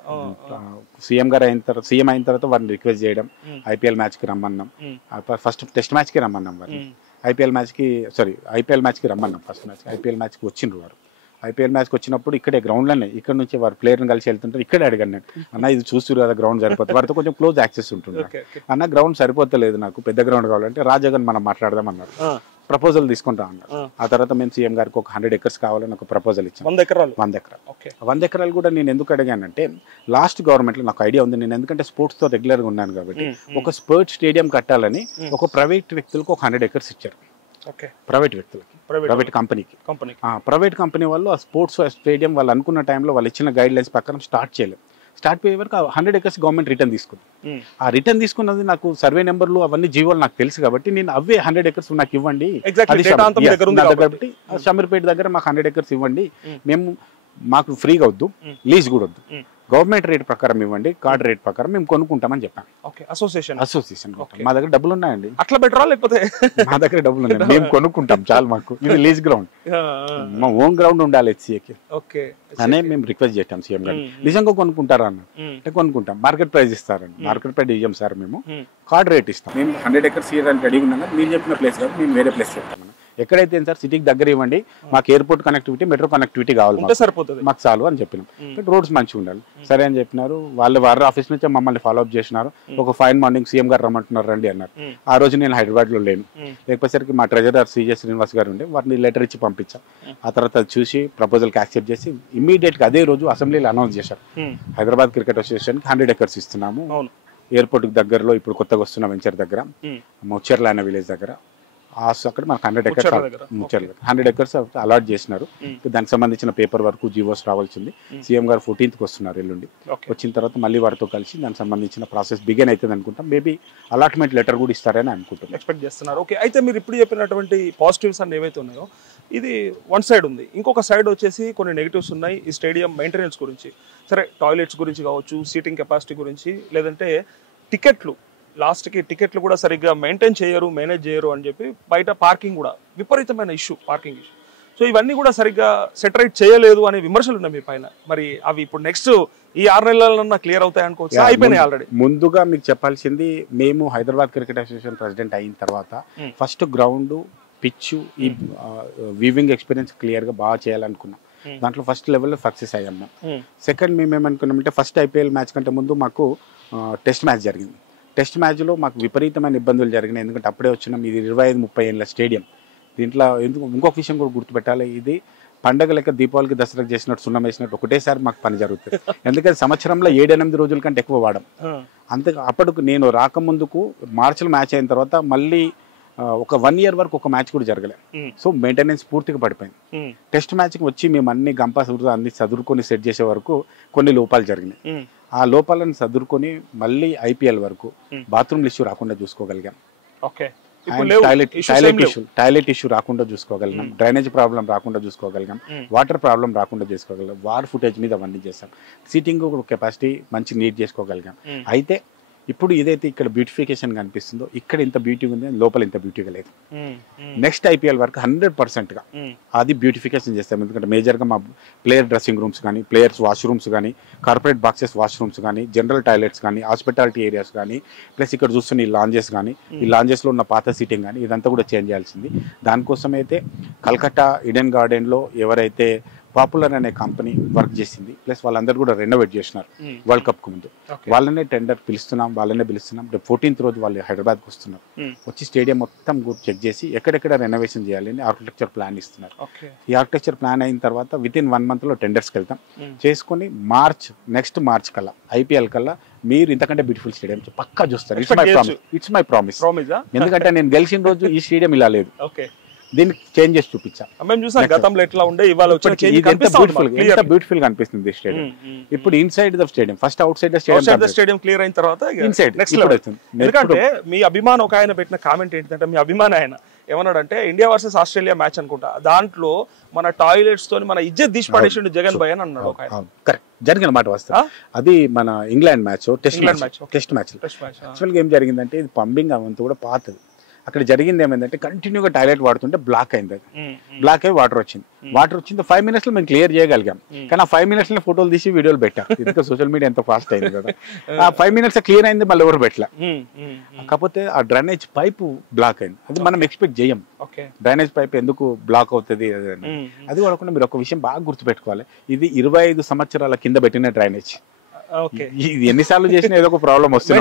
సీఎం గారు సీఎం అయిన తర్వాత వారిని రిక్వెస్ట్ చేయడం, ఐపీఎల్ మ్యాచ్ కి రమ్మన్నాం, ఫస్ట్ టెస్ట్ మ్యాచ్ కి రమ్మన్నాం వారిని, ఐపీఎల్ మ్యాచ్ కి రమ్మన్నాం. ఫస్ట్ మ్యాచ్ ఐపీఎల్ మ్యాచ్ కి వచ్చిండ్రు వారు. ఐపీఎల్ మ్యాచ్కి వచ్చినప్పుడు ఇక్కడే గ్రౌండ్లోనే, ఇక్కడ నుంచి వారు ప్లేయర్ని కలిసి వెళ్తుంటారు, ఇక్కడే అడిగాను నేను, అన్న ఇది చూస్తున్నారు కదా గ్రౌండ్ సరిపోతుంది, వారితో కొంచెం క్లోజ్ యాక్సెస్ ఉంటుంది, అన్న గ్రౌండ్ సరిపోతలేదు నాకు, పెద్ద గ్రౌండ్ కావాలంటే రాజగన్ మనం మాట్లాడదాం అన్నారు, ప్రపోజల్ తీసుకుంటాం అన్నారు. ఆ తర్వాత మేము సీఎం గారికి ఒక 100 acres కావాలని ఒక ప్రపోజల్ ఇచ్చాం. 100 ఎకరాలు 100 ఎకరాలు కూడా నేను ఎందుకు అడిగానంటే లాస్ట్ గవర్నమెంట్లో నాకు ఐడియా ఉంది, నేను ఎందుకంటే స్పోర్ట్స్తో రెగ్యులర్గా ఉన్నాను కాబట్టి, ఒక స్పోర్ట్స్ స్టేడియం కట్టాలని ఒక ప్రైవేట్ వ్యక్తులకు ఒక 100 acres ఇచ్చారు. ప్రైవేట్ వ్యక్తులకి, ప్రైవేట్ కంపెనీకి. ప్రైవేట్ కంపెనీ వాళ్ళు ఆ స్పోర్ట్స్ స్టేడియం వాళ్ళు అనుకున్న టైంలో వాళ్ళు ఇచ్చిన గైడ్ లైన్స్ ప్రకారం స్టార్ట్ చేయలేదు. స్టార్ట్ పోయే వరకు 100 acres గవర్నమెంట్ రిటర్న్ తీసుకుంది. ఆ రిటర్న్ తీసుకున్నది నాకు సర్వే నెంబర్లు అవన్నీ జీవోలు నాకు తెలుసు కాబట్టి నేను అవే 100 acres నాకు ఇవ్వండి, కాబట్టి షమీర్పేట దగ్గర మాకు 100 acres ఇవ్వండి, మేము మాకు ఫ్రీగా వద్దు, లీజ్ కూడా వద్దు, గవర్నమెంట్ రేట్ ప్రకారం ఇవ్వండి, కార్డ్ రేట్ ప్రకారం మేము కొనుక్కుంటామని చెప్పాను. అసోసియేషన్ మా దగ్గర డబ్బులు ఉన్నాయండి, అట్లా బెటరా లేకపోతే మా దగ్గర డబ్బులు ఉన్నాయి, మేము కొనుక్కుంటాం చాలు, మాకు ఇది లీజ్ గ్రౌండ్, మా ఓన్ గ్రౌండ్ ఉండాలి హెచ్సిఏకి అనే మేము రిక్వెస్ట్ చేస్తాం సీఎం గారు. నిజంగా కొనుక్కుంటారా అన్న అంటే కొనుక్కుంటాం, మార్కెట్ ప్రైస్ ఇస్తారండి, మార్కెట్ ప్రైస్ ఇవ్వం సార్, మేము కార్డ్ రేట్ ఇస్తాం. మేము 100 acres ఇవ్వడానికి రెడీగా ఉన్నాం, మీరు చెప్పిన ప్లేస్ కాదు, మేము వేరే ప్లేస్ చెప్తాం. ఎక్కడైతే సార్ సిటీకి దగ్గర ఇవ్వండి, మాకు ఎయిర్పోర్ట్ కనెక్టివిటీ, మెట్రో కనెక్టివిటీ కావాలి, సరిపోతుంది, మాకు చాలు అని చెప్పినాం. రోడ్స్ మంచిగా ఉండాలి సరే అని చెప్పినారు. వారి ఆఫీస్ నుంచి మమ్మల్ని ఫాలోఅప్ చేసినారు. ఒక ఫైన్ మార్నింగ్ సీఎం గారు రమ్మంటున్నారు రండి అన్నారు. ఆ రోజు నేను హైదరాబాద్ లో లేను, లేకపోతే మా ట్రెజరర్ సిజే శ్రీనివాస్ గారు ఉండే, వారిని లెటర్ ఇచ్చి పంపించాం. ఆ తర్వాత చూసి ప్రపోజల్కి యాక్సెప్ట్ చేసి ఇమ్మీడియట్ గా అదే రోజు అసెంబ్లీలో అనౌన్స్ చేశారు, హైదరాబాద్ క్రికెట్ అసోసియేషన్ కి 100 acres ఇస్తున్నాము. ఎయిర్పోర్ట్ దగ్గరలో ఇప్పుడు కొత్తగా వస్తున్న వెంచర్ దగ్గర, ముచ్చర్ల అనే విలేజ్ దగ్గర, అక్కడ మనకు 100 acres అలాట్ చేసినారు. దానికి సంబంధించిన పేపర్ వర్క్ జీవోస్ రావాల్సింది. సీఎం గారు 14th వస్తున్నారు ఎల్లుండి. వచ్చిన తర్వాత మళ్ళీ వారితో కలిసి దానికి సంబంధించిన ప్రాసెస్ బిగిన్ అవుతుంది అనుకుంటాం. మేబీ అలాట్మెంట్ లెటర్ కూడా ఇస్తారని అనుకుంటున్నాం, ఎక్స్పెక్ట్ చేస్తున్నారు. ఓకే, అయితే మీరు ఇప్పుడు చెప్పినటువంటి పాజిటివ్స్ అన్ని ఏవైతే ఉన్నాయో ఇది వన్ సైడ్ ఉంది, ఇంకొక సైడ్ వచ్చేసి కొన్ని నెగిటివ్స్ ఉన్నాయి. ఈ స్టేడియం మెయింటెనెన్స్ గురించి, సరే టాయిలెట్స్ గురించి కావచ్చు, సీటింగ్ కెపాసిటీ గురించి, లేదంటే టికెట్లు, లాస్ట్కి టికెట్లు కూడా సరిగ్గా మెయింటైన్ చేయరు, మేనేజ్ చేయరు అని చెప్పి బయట పార్కింగ్ కూడా విపరీతమైన ఇష్యూ, పార్కింగ్ ఇష్యూ. సో ఇవన్నీ కూడా సరిగ్గా సెటరేట్ చేయలేదు అనే విమర్శలు ఉన్నాయి మీ పైన. మరి అవి ఇప్పుడు నెక్స్ట్ ఈ 6 నెలలన్నా క్లియర్ అవుతాయి అనుకోవచ్చు, అయిపోయినాయి ఆల్రెడీ. ముందుగా మీకు చెప్పాల్సింది, మేము హైదరాబాద్ క్రికెట్ అసోసియేషన్ ప్రెసిడెంట్ అయిన తర్వాత ఫస్ట్ గ్రౌండ్, పిచ్, ఈ వీవింగ్ ఎక్స్పీరియన్స్ క్లియర్ గా బాగా చేయాలనుకున్నాం. దాంట్లో ఫస్ట్ లెవెల్లో సక్సెస్ అయ్యాం. సెకండ్ మేము ఏమనుకున్నామంటే, ఫస్ట్ IPL మ్యాచ్ కంటే ముందు మాకు టెస్ట్ మ్యాచ్ జరిగింది. టెస్ట్ మ్యాచ్లో మాకు విపరీతమైన ఇబ్బందులు జరిగినాయి, ఎందుకంటే అప్పుడే వచ్చినాం, ఇది 25-30 ఏళ్ళ స్టేడియం. దీంట్లో ఇంకొక విషయం కూడా గుర్తుపెట్టాలి, ఇది పండగ లెక్క దీపావళికి దసరాకి చేసినట్టు సున్నం వేసినట్టు ఒకటేసారి మాకు పని జరుగుతుంది. ఎందుకంటే సంవత్సరంలో 7-8 రోజుల కంటే ఎక్కువ వాడడం. అంతే అప్పటికి నేను రాకముందుకు మార్చిలో మ్యాచ్ అయిన తర్వాత మళ్ళీ ఒక 1 year వరకు ఒక మ్యాచ్ కూడా జరగలేదు. సో మెయింటెనెన్స్ పూర్తిగా పడిపోయింది. టెస్ట్ మ్యాచ్కి వచ్చి మేము అన్ని గంపా అన్ని చదువుకొని సెట్ చేసే వరకు కొన్ని లోపాలు జరిగినాయి. ఆ లోపాలను చదువుకొని మళ్ళీ IPL వరకు బాత్రూమ్ ఇష్యూ రాకుండా చూసుకోగలిగాం, టాయిలెట్ ఇష్యూ రాకుండా చూసుకోగలిగాం, డ్రైనేజ్ ప్రాబ్లం రాకుండా చూసుకోగలిగాం, వాటర్ ప్రాబ్లం రాకుండా చేసుకోగలిగాం, వార్ ఫుటేజ్ మీద అవన్నీ చేస్తాం, సీటింగ్ కెపాసిటీ మంచి నీట్ చేసుకోగలిగాం. అయితే ఇప్పుడు ఏదైతే ఇక్కడ బ్యూటిఫికేషన్ కనిపిస్తుందో, ఇక్కడ ఇంత బ్యూటీ ఉంది, లోపల ఇంత బ్యూటీగా లేదు. నెక్స్ట్ IPL వరకు 100%గా అది బ్యూటిఫికేషన్ చేస్తాం. ఎందుకంటే మేజర్గా మా ప్లేయర్ డ్రెస్సింగ్ రూమ్స్ కానీ, ప్లేయర్స్ వాష్రూమ్స్ కానీ, కార్పొరేట్ బాక్సెస్ వాష్రూమ్స్ కానీ, జనరల్ టాయిలెట్స్ కానీ, హాస్పిటాలిటీ ఏరియాస్ కానీ, ప్లస్ ఇక్కడ చూస్తున్న ఈ లాంజెస్ కానీ, ఈ లాంజెస్లో ఉన్న పాత సీటింగ్ కానీ, ఇదంతా కూడా చేంజ్ చేయాల్సింది. దానికోసం అయితే కల్కట్టా ఈడెన్ గార్డెన్లో ఎవరైతే పాపులర్ అనే కంపెనీ వర్క్ చేసింది, ప్లస్ వాళ్ళందరూ కూడా రెనోవేట్ చేసినారు వరల్డ్ కప్ కు ముందు. వాళ్ళనే టెండర్ పిలుస్తున్నాం, వాళ్ళనే పిలుస్తున్నాం. 14th రోజు వాళ్ళు హైదరాబాద్కి వస్తున్నారు. వచ్చి స్టేడియం మొత్తం చెక్ చేసి ఎక్కడెక్కడ రెనోవేషన్ చేయాలని ఆర్కిటెక్చర్ ప్లాన్ ఇస్తున్నారు. ఈ ఆర్కిటెక్చర్ ప్లాన్ అయిన తర్వాత వితిన్ 1 month లో టెండర్స్కి వెళ్తాం. చేసుకుని నెక్స్ట్ మార్చ్ కల్లా IPL కల్లా మీరు ఇంతకంటే బ్యూటిఫుల్ స్టేడియం పక్కా చూస్తారు. It's my promise. ఎందుకంటే నేను గెలిచిన రోజు ఈ స్టేడియం ఇలా లేదు, దీనికి చేంజ్ చేసి చూపించాం. మేము చూసాం గతంలో ఎట్లా ఉండే, ఇవాళ ఎంత బ్యూటిఫుల్ గా అనిపిస్తుంది స్టేడియం. ఇప్పుడు inside the stadium, first out side the stadium clear అయిన తర్వాత ఇన్సైడ్ నెక్స్ట్ లెవెల్ అవుతుంది. ఎందుకంటే మీ అభిమానం ఒక ఆయన పెట్టిన కామెంట్ ఏంటంటే, మీ అభిమానం ఆయన ఏమన్నాడంటే, ఇండియా వర్సెస్ ఆస్ట్రేలియా మ్యాచ్ అనుకుంటా, దాంట్లో మన టాయిలెట్స్ తోని మన ఇజ్జత్ తీసి పడేసిండు జగన్ భయ్ అని అన్నాడు ఒక ఆయన. కరెక్ట్, జరిగిన మాట వస్తా. అది మన ఇంగ్లాండ్ మ్యాచ్, టెస్ట్ మ్యాచ్. యాక్చువల్గా ఏం జరిగిందంటే, ఇది పంపింగ్ అవంతా కూడా పాతది. అక్కడ జరిగింది ఏమైందంటే, కంటిన్యూగా టాయిలెట్ వాడుతుంటే బ్లాక్ అయింది. అది బ్లాక్ అయ్యి వాటర్ వచ్చింది. 5 minutes లో మేము క్లియర్ చేయగలిగాం. కానీ ఆ 5 minutes లో ఫోటోలు తీసి వీడియోలు పెట్టాం. ఇది సోషల్ మీడియా ఎంత ఫాస్ట్ అయింది కదా. ఆ 5 minutes క్లియర్ అయింది, మళ్ళీ ఎవరు పెట్టలే. కాకపోతే ఆ డ్రైనేజ్ పైప్ బ్లాక్ అయింది. అది మనం ఎక్స్పెక్ట్ చేయం, డ్రైనేజ్ పైప్ ఎందుకు బ్లాక్ అవుతుంది అది వాడకుండా. మీరు ఒక విషయం బాగా గుర్తుపెట్టుకోవాలి, ఇది 25 సంవత్సరాల కింద పెట్టిన డ్రైనేజ్. ఇది ఎన్నిసార్లు చేసినా ఏదో ఒక ప్రాబ్లం వస్తుంది,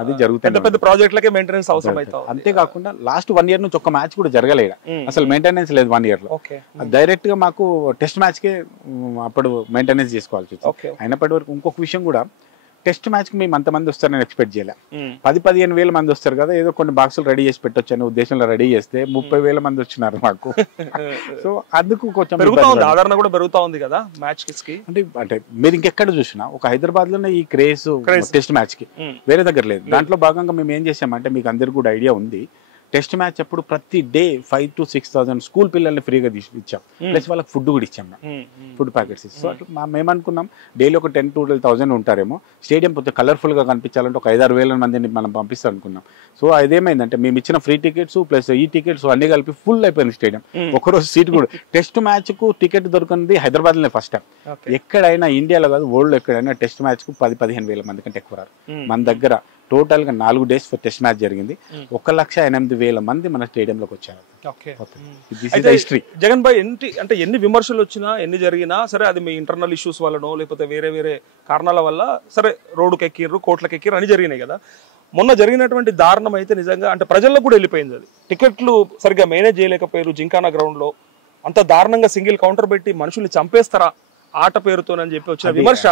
అది జరుగుతుంది. పెద్ద ప్రాజెక్టులకే మెయింటెనెన్స్ అవసరం అవుతుంది. అంతేకాకుండా లాస్ట్ 1 year నుంచి ఒక మ్యాచ్ కూడా జరగలేదు, అసలు మెయింటెనెన్స్ లేదు 1 year లో. డైరెక్ట్ గా మాకు టెస్ట్ మ్యాచ్ కే అప్పుడు మెయింటెనెన్స్ చేసుకోవాల్సి వచ్చింది. అయినప్పటి వరకు ఇంకొక విషయం కూడా, టెస్ట్ మ్యాచ్ కి మేము అంతమంది వస్తారని ఎక్స్పెక్ట్ చేయలే. 10-15 వేల మంది వస్తారు కదా, ఏదో కొన్ని బాక్సులు రెడీ చేసి పెట్టొచ్చు అనే ఉద్దేశంలో రెడీ చేస్తే 30,000 మంది వచ్చినారు మాకు. సో అందుకు కొంచెం ఆదరణ కూడా పెరుగుతా ఉంది కదా మ్యాచ్ కి. అంటే మీరు ఇంకెక్కడ చూసినా ఒక హైదరాబాద్ లోనే ఈ క్రేజ్ టెస్ట్ మ్యాచ్ కి, వేరే దగ్గర లేదు. దాంట్లో భాగంగా మేము ఏం చేసామంటే, మీకు అందరికి కూడా ఐడియా ఉంది, టెస్ట్ మ్యాచ్ అప్పుడు ప్రతి డే 5,000 to 6,000 స్కూల్ పిల్లల్ని ఫ్రీగా ఇచ్చాం, ప్లస్ వాళ్ళకి ఫుడ్ కూడా ఇచ్చాం, ఫుడ్ ప్యాకెట్స్. సో అట్లా మేము అనుకున్నాం డైలీ ఒక 10,000 to 12,000 ఉంటారేమో, స్టేడియం కొంచెం కలర్ఫుల్గా కనిపించాలంటే ఒక 5,000 to 6,000 మందిని మనం పంపిస్తాం అనుకున్నాం. సో అదేమైందంటే మేము ఇచ్చిన ఫ్రీ టికెట్స్ ప్లస్ ఈ టికెట్స్ అన్ని కలిపి ఫుల్ అయిపోయింది స్టేడియం. ఒకరోజు సీట్ కూడా టెస్ట్ మ్యాచ్ కు టికెట్ దొరికింది హైదరాబాద్లోనే ఫస్ట్ టైం. ఎక్కడైనా ఇండియాలో కాదు వరల్డ్ ఎక్కడైనా టెస్ట్ మ్యాచ్ కు 10,000-15,000 మంది కంటే ఎక్కువ రారు. మన దగ్గర టోటల్ గా 4 days టెస్ట్ మ్యాచ్ జరిగింది, 1,08,000 మంది మన స్టేడియంలోకి వచ్చారు. జగన్ భాయ్ అంటే ఎన్ని విమర్శలు వచ్చినా ఎన్ని జరిగినా సరే, అది మీ ఇంటర్నల్ ఇష్యూస్ వల్లనో లేకపోతే వేరే వేరే కారణాల వల్ల సరే రోడ్డుకి ఎక్కిర్రు, కోట్లకి ఎక్కిర్రు అని జరిగినాయి కదా. మొన్న జరిగినటువంటి దారుణం అయితే నిజంగా అంటే ప్రజల్లో కూడా వెళ్ళిపోయింది. అది టికెట్లు సరిగ్గా మేనేజ్ చేయలేకపోయారు జింకానా గ్రౌండ్ లో, అంత దారుణంగా సింగిల్ కౌంటర్ పెట్టి మనుషుల్ని చంపేస్తారా ఆట పేరుతోనని చెప్పి వచ్చిన విమర్శ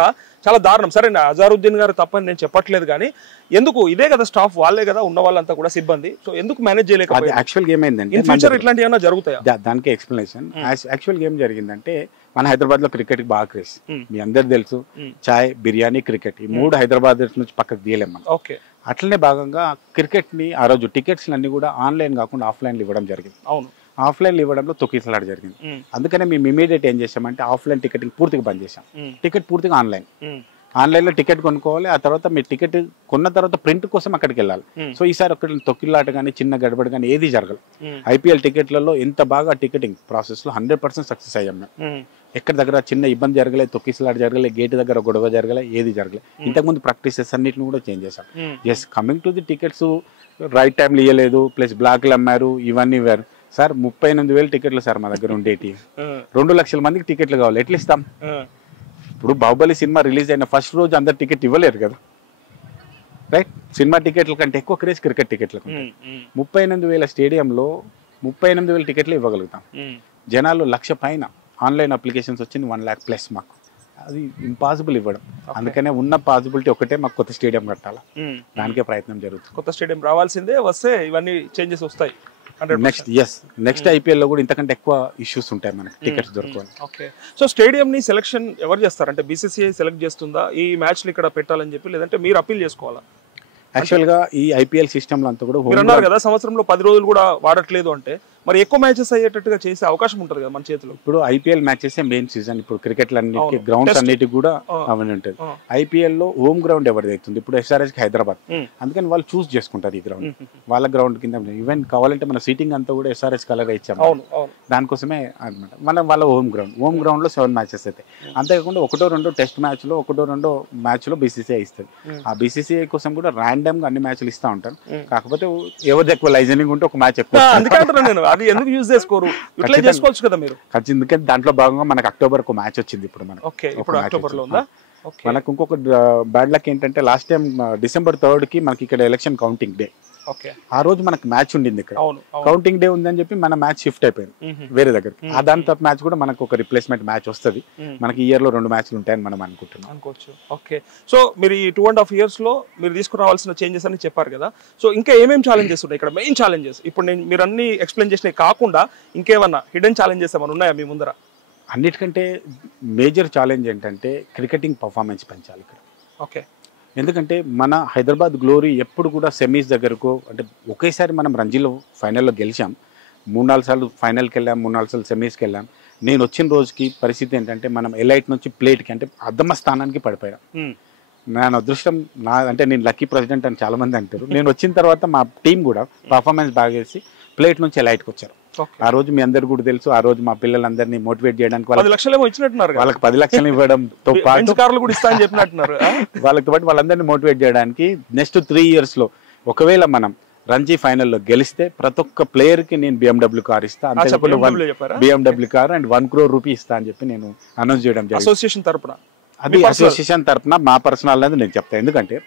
చాలా దారుణం. సరే అజారుద్దీన్ గారు తప్పని నేను చెప్పట్లేదు, కానీ ఎందుకు ఇదే కదా స్టాఫ్, వాళ్ళే కదా ఉన్న వాళ్ళంతా కూడా సిబ్బంది, సో ఎందుకు మేనేజ్ చేయలేకపోయారు? యాక్చువల్ గేమ్ ఏంటంటే ఇన్ ఫ్యూచర్ ఇట్లాంటి ఏమైనా జరుగుతాయా? దానికి ఎక్స్ప్లెనేషన్. యాక్చువల్ గేమ్ జరిగిందంటే మన హైదరాబాద్ లో క్రికెట్ కి బాగా క్రేజ్, మీ అందరు తెలుసు. చాయ్, బిర్యానీ, క్రికెట్ ఈ 3 హైదరాబాద్ నుంచి పక్కకు తీయలేం మనం. ఓకే, అట్లనే భాగంగా క్రికెట్ ని ఆ రోజు టికెట్స్ అన్ని కూడా ఆన్లైన్ కాకుండా ఆఫ్లైన్ ఇవ్వడం జరిగింది. అవును, ఆఫ్లైన్ ఇవ్వడంలో తొక్కిసలాట జరిగింది. అందుకనే మేము ఇమీడియట్ ఏం చేసామంటే ఆఫ్లైన్ టికెటింగ్ పూర్తిగా బంద్ చేసాం. టికెట్ పూర్తిగా ఆన్లైన్లో టికెట్ కొనుక్కోవాలి. ఆ తర్వాత మీరు టికెట్ కొన్న తర్వాత ప్రింట్ కోసం అక్కడికి వెళ్ళాలి. సో ఈసారి అక్కడ తొక్కిలాట కానీ చిన్న గడబడి కానీ ఏది జరగదు. ఐపీఎల్ టికెట్లలో ఎంత బాగా టికెటింగ్ ప్రాసెస్ లో 100% సక్సెస్ అయ్యాం మేము. ఎక్కడ దగ్గర చిన్న ఇబ్బంది జరగలేదు, తొక్కిసలాట జరగలేదు, గేట్ దగ్గర గొడవ జరగలేదు, ఏది జరగలేదు. ఇంతకుముందు ప్రాక్టీసెస్ అన్నిటిని కూడా చేంజ్ చేశాం. Yes, coming to the tickets right టైంలో ఇవ్వలేదు, ప్లస్ బ్లాక్లు అమ్మారు, ఇవన్నీ వేరు. సార్ 38,000 టికెట్లు సార్ మా దగ్గర ఉండేటి. 2 లక్షల మందికి టికెట్లు కావాలి, ఎట్లా ఇస్తాం? ఇప్పుడు బాహుబలి సినిమా రిలీజ్ అయిన ఫస్ట్ రోజు అందరు టికెట్ ఇవ్వలేరు కదా, రైట్? సినిమా టికెట్ల కంటే ఎక్కువ క్రేజ్ క్రికెట్ టికెట్లకు. 38,000 స్టేడియంలో 38,000 టికెట్లు ఇవ్వగలుగుతాం. జనాలు 1,00,000 పైన ఆన్లైన్ అప్లికేషన్స్ వచ్చింది, 1 lakh ప్లస్. మాకు అది ఇంపాసిబుల్ ఇవ్వడం. అందుకనే ఉన్న పాసిబిలిటీ ఒకటే, మాకు కొత్త స్టేడియం కట్టాలా, దానికే ప్రయత్నం జరుగుతుంది. కొత్త స్టేడియం రావాల్సిందే, వస్తే ఇవన్నీ చేంజెస్ వస్తాయి. నెక్స్ట్ ఐపీఎల్ లో కూడా ఇంతకంటే ఎక్కువ ఇష్యూస్ ఉంటాయి మనకి టికెట్స్ దొరకవాలి. ఓకే, సో స్టేడియం ని సెలక్షన్ ఎవరు చేస్తారు? అంటే బీసీసీఐ సెలెక్ట్ చేస్తుందా ఈ మ్యాచ్లు ఇక్కడ పెట్టాలని చెప్పి, లేదంటే మీరు అప్పీల్ చేసుకోవాలా? యాక్చువల్ గా ఈ ఐపీఎల్ సిస్టమ్ లో అంతా కూడా మీరు అన్నారు కదా సంవత్సరంలో 10 రోజులు కూడా వాడట్లేదు అంటే, మరి ఎక్కువ మ్యాచెస్ అయ్యేటట్టుగా చేసే అవకాశం ఉంటుంది కదా మన చేతిలో. ఇప్పుడు ఐపీఎల్ మ్యాచెస్ మెయిన్ సీజన్. ఇప్పుడు క్రికెట్ అన్నిటికీ గ్రౌండ్స్ అన్నిటికి కూడా అవన్నీ ఉంటుంది. ఐపీఎల్ లో హోమ్ గ్రౌండ్ ఎవరిది అవుతుంది? ఇప్పుడు ఎస్ఆర్ఎస్ కి హైదరాబాద్, అందుకని వాళ్ళు చూస్ చేసుకుంటారు ఈ గ్రౌండ్. వాళ్ళ గ్రౌండ్ కింద ఈవెన్ కావాలంటే మన సీటింగ్ అంతా కూడా ఎస్ఆర్ఎస్ కలర్ ఇచ్చాము, దానికోసమే అనమాట. వాళ్ళ హోమ్ గ్రౌండ్ లో 7 మ్యాచెస్ అవుతాయి. అంతేకాకుండా 1-2 టెస్ట్ మ్యాచ్ లో 1-2 మ్యాచ్ లో బీసీసీఐ ఇస్తుంది. ఆ బీసీసీఐ కోసం కూడా ర్యాండమ్ గా అన్ని మ్యాచ్లు ఇస్తా ఉంటాను. కాకపోతే ఎవరిది ఎక్కువ లైజనింగ్ ఉంటే ఒక మ్యాచ్ ఎక్కువ. అది ఎందుకు యూజ్ చేసుకోరు? ఇట్లా చేసుకోవచ్చు కదా మీరు. ఎందుకంటే దాంట్లో భాగంగా మనకు అక్టోబర్ ఒక మ్యాచ్ వచ్చింది. ఇప్పుడు మనకు ఇంకొక బ్యాడ్ లక్ ఏంటంటే లాస్ట్ టైం December 3rd కి మనకి ఇక్కడ ఎలక్షన్ కౌంటింగ్ డే. ఆ రోజు మనకు మ్యాచ్ ఉండింది ఇక్కడ, కౌంటింగ్ డే ఉందని చెప్పి మన మ్యాచ్ షిఫ్ట్ అయిపోయింది వేరే దగ్గరికి. ఆ దాని తర్వాత మ్యాచ్ కూడా మనకు ఒక రిప్లేస్మెంట్ మ్యాచ్ వస్తుంది. మనకి ఇయర్ లో 2 మ్యాచ్లు ఉంటాయని మనం అనుకోవచ్చు. ఓకే, సో మీరు ఈ 2.5 years లో మీరు తీసుకురావాల్సిన చేంజెస్ అని చెప్పారు కదా. సో ఇంకా ఏమేమి ఛాలెంజెస్ ఉన్నాయి ఇక్కడ? మెయిన్ ఛాలెంజెస్ ఇప్పుడు మీరు అన్ని ఎక్స్ప్లెయిన్ చేసినవి కాకుండా ఇంకేమన్నా హిడెన్ ఛాలెంజెస్ ఏమైనా ఉన్నాయా మీ ముందర? అన్నిటికంటే మేజర్ ఛాలెంజ్ ఏంటంటే క్రికెటింగ్ పర్ఫార్మెన్స్ పెంచాలి ఇక్కడ. ఓకే, ఎందుకంటే మన హైదరాబాద్ గ్లోరీ ఎప్పుడు కూడా సెమీస్ దగ్గరకు, అంటే ఒకేసారి మనం రంజీలో ఫైనల్లో గెలిచాం, 3-4 సార్లు ఫైనల్కి వెళ్ళాం, 3-4 సార్లు సెమీస్కి వెళ్ళాం. నేను వచ్చిన రోజుకి పరిస్థితి ఏంటంటే మనం ఎలైట్ నుంచి ప్లేట్కి అంటే అద్దమ్మ స్థానానికి పడిపోయాం. నా అదృష్టం అంటే నేను లక్కీ ప్రెసిడెంట్ అని చాలా మంది అంటారు. నేను వచ్చిన తర్వాత మా టీం కూడా పర్ఫార్మెన్స్ బాగా చేసి ప్లేట్ నుంచి ఎలైట్కి వచ్చారు. ఆ రోజు మీ అందరు కూడా తెలుసు, ఆ రోజు మా పిల్లలందరినీ మోటివేట్ చేయడానికి వాళ్ళకి 10 లక్షలు ఇవ్వడంతో పాటు వాళ్ళతో పాటు వాళ్ళందరినీ మోటివేట్ చేయడానికి నెక్స్ట్ 3 years లో ఒకవేళ మనం రంజీ ఫైనల్లో గెలిస్తే ప్రతి ఒక్క ప్లేయర్ కి నేను BMW కార్ ఇస్తా, అంతేకాకుండా BMW car and 1 crore rupee ఇస్తా అని చెప్పి నేను అనౌన్స్ చేయడం జరిగింది. అది అసోసియేషన్ తరపున, మా పర్సనల్ అనేది నేను చెప్తాను. ఎందుకంటే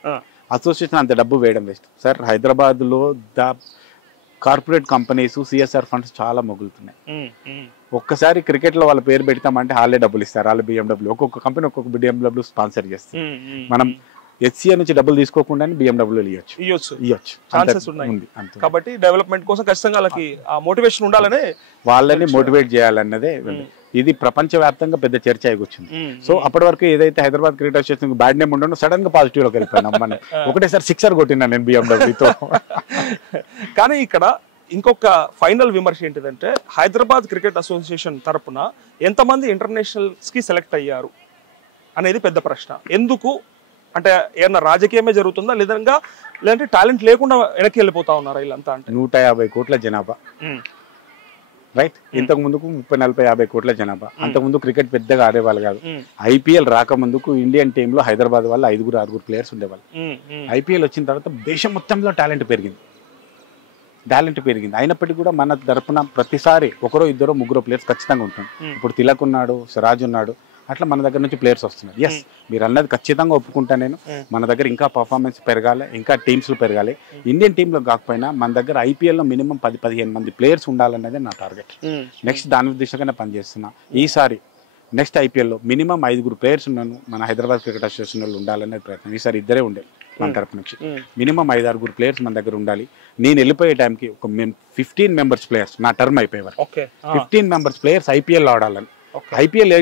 అసోసియేషన్ అంత డబ్బు వేయడం వేస్ట్ సార్. హైదరాబాద్ లో కార్పొరేట్ కంపెనీస్ CSR ఫండ్స్ చాలా మొగులుతున్నాయి. ఒక్కసారి క్రికెట్ లో వాళ్ళ పేరు పెడతామంటే వాళ్ళే డబ్బులు ఇస్తారు, వాళ్ళ BMW. ఒక్కొక్క కంపెనీ ఒక్కొక్క BMW స్పాన్సర్ చేస్తారు. మనం HCA నుంచి డబ్బులు తీసుకోకుండానే BMW ఇవ్వచ్చు. కాబట్టి డెవలప్మెంట్ కోసం ఖచ్చితంగా వాళ్ళకి ఆ మోటివేషన్ ఉండాలనే వాళ్ళని మోటివేట్ చేయాలన్నదే ఇది ప్రపంచవ్యాప్తంగా పెద్ద చర్చ వచ్చింది. సో అప్పటి వరకు ఏదైతే Hyderabad cricket association bad name ఉండో సడన్ గా పాజిటివ్ లోకి వెళ్ళిపోయినా. ఒకటేసారి 6 కొట్టినా నేను BMW తో. కానీ ఇక్కడ ఇంకొక ఫైనల్ విమర్శ ఏంటిదంటే హైదరాబాద్ క్రికెట్ అసోసియేషన్ తరపున ఎంతమంది ఇంటర్నేషనల్స్కి సెలెక్ట్ అయ్యారు అనేది పెద్ద ప్రశ్న. ఎందుకు అంటే ఏమన్నా రాజకీయమే జరుగుతుందా లేదంటే టాలెంట్ లేకుండా వెనక్కి వెళ్ళిపోతా ఉన్నారా వీళ్ళంతా? అంటే 150 కోట్ల జనాభా, రైట్. ఇంతకు ముందుకు 30-40-50 కోట్ల జనాభా. అంతకుముందు క్రికెట్ పెద్దగా ఆడేవాళ్ళు కాదు. ఐపీఎల్ రాకముందుకు ఇండియన్ టీంలో హైదరాబాద్ వాళ్ళు 5-6 ప్లేయర్స్ ఉండేవాళ్ళు. ఐపీఎల్ వచ్చిన తర్వాత దేశం మొత్తంలో టాలెంట్ పెరిగింది. అయినప్పటికీ కూడా మన తరపున ప్రతిసారి ఒకరో ఇద్దరు ముగ్గురు ప్లేయర్స్ ఖచ్చితంగా ఉంటాం. ఇప్పుడు తిలక్ ఉన్నాడు, సిరాజ్ ఉన్నాడు, అట్లా మన దగ్గర నుంచి ప్లేయర్స్ వస్తున్నారు. ఎస్, మీరు అన్నది ఖచ్చితంగా ఒప్పుకుంటా నేను. మన దగ్గర ఇంకా పర్ఫార్మెన్స్ పెరగాలి, ఇంకా టీమ్స్ పెరగాలి. ఇండియన్ టీంలో కాకపోయినా మన దగ్గర ఐపీఎల్లో మినిమం 10-15 మంది ప్లేయర్స్ ఉండాలన్నది నా టార్గెట్. నెక్స్ట్ దాని దిశగానే పనిచేస్తున్నా. ఈసారి నెక్స్ట్ ఐపీఎల్లో మినిమం 5 ప్లేయర్స్ ఉన్నాను మన హైదరాబాద్ క్రికెట్ అసోసియేషన్ వాళ్ళు ఉండాలనే ప్రయత్నం. ఈసారి ఇద్దరే ఉండే మన తరపు నుంచి. మినిమం 5-6 ప్లేయర్స్ మన దగ్గర ఉండాలి. నేను వెళ్ళిపోయే టైంకి ఒక 15 మెంబర్స్ ప్లేయర్స్ నా టర్మ్ అయిపోయేవారు. 15 మెంబర్స్ ప్లేయర్స్ ఐపీఎల్ ఆడాలని. ఐపీఎల్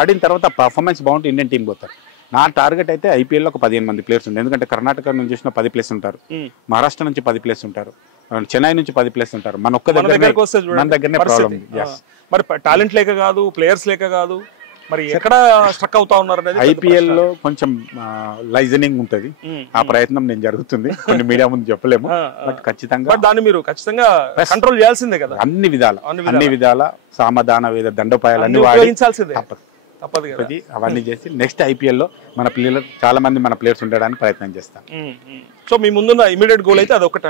ఆడిన తర్వాత పర్ఫార్మెన్స్ బాగుంటే ఇండియన్ టీం పోతారు. నా టార్గెట్ అయితే ఐపీఎల్లో ఒక 15 మంది ప్లేయర్స్ ఉంటారు. ఎందుకంటే కర్ణాటక నుంచి చూసిన 10 ప్లేస్ ఉంటారు, మహారాష్ట్ర నుంచి 10 ప్లేస్ ఉంటారు, చెన్నై నుంచి 10 ప్లేస్ ఉంటారు. మన దగ్గరనే ప్రాబ్లం. మరి టాలెంట్ లేక కాదు, ప్లేయర్స్ లేక కాదు, మరి ఎక్కడ స్ట్రక్ అవుతా ఉన్నారు అనేది ఐపీఎల్ లో కొంచెం లైజనింగ్ ఉంటది. ఆ ప్రయత్నం నేను జరుగుతుంది, కొన్ని మీడియా ముందు చెప్పలేము. బట్ ఖచ్చితంగా దాన్ని మీరు ఖచ్చితంగా కంట్రోల్ చేయాల్సిందే కదా. అన్ని విధాల సామధాన వేద దండోపాయాలన్నీ వాడించాల్సిందే, తప్పదు కదా. అవన్నీ చేసి నెక్స్ట్ ఐపీఎల్ లో మన పిల్లలు చాలా మంది మన ప్లేయర్స్ ఉండడానికి ప్రయత్నం చేస్తాం. సో మీ ముందున్న ఇమీడియట్ గోల్ అయితే అదొకటి,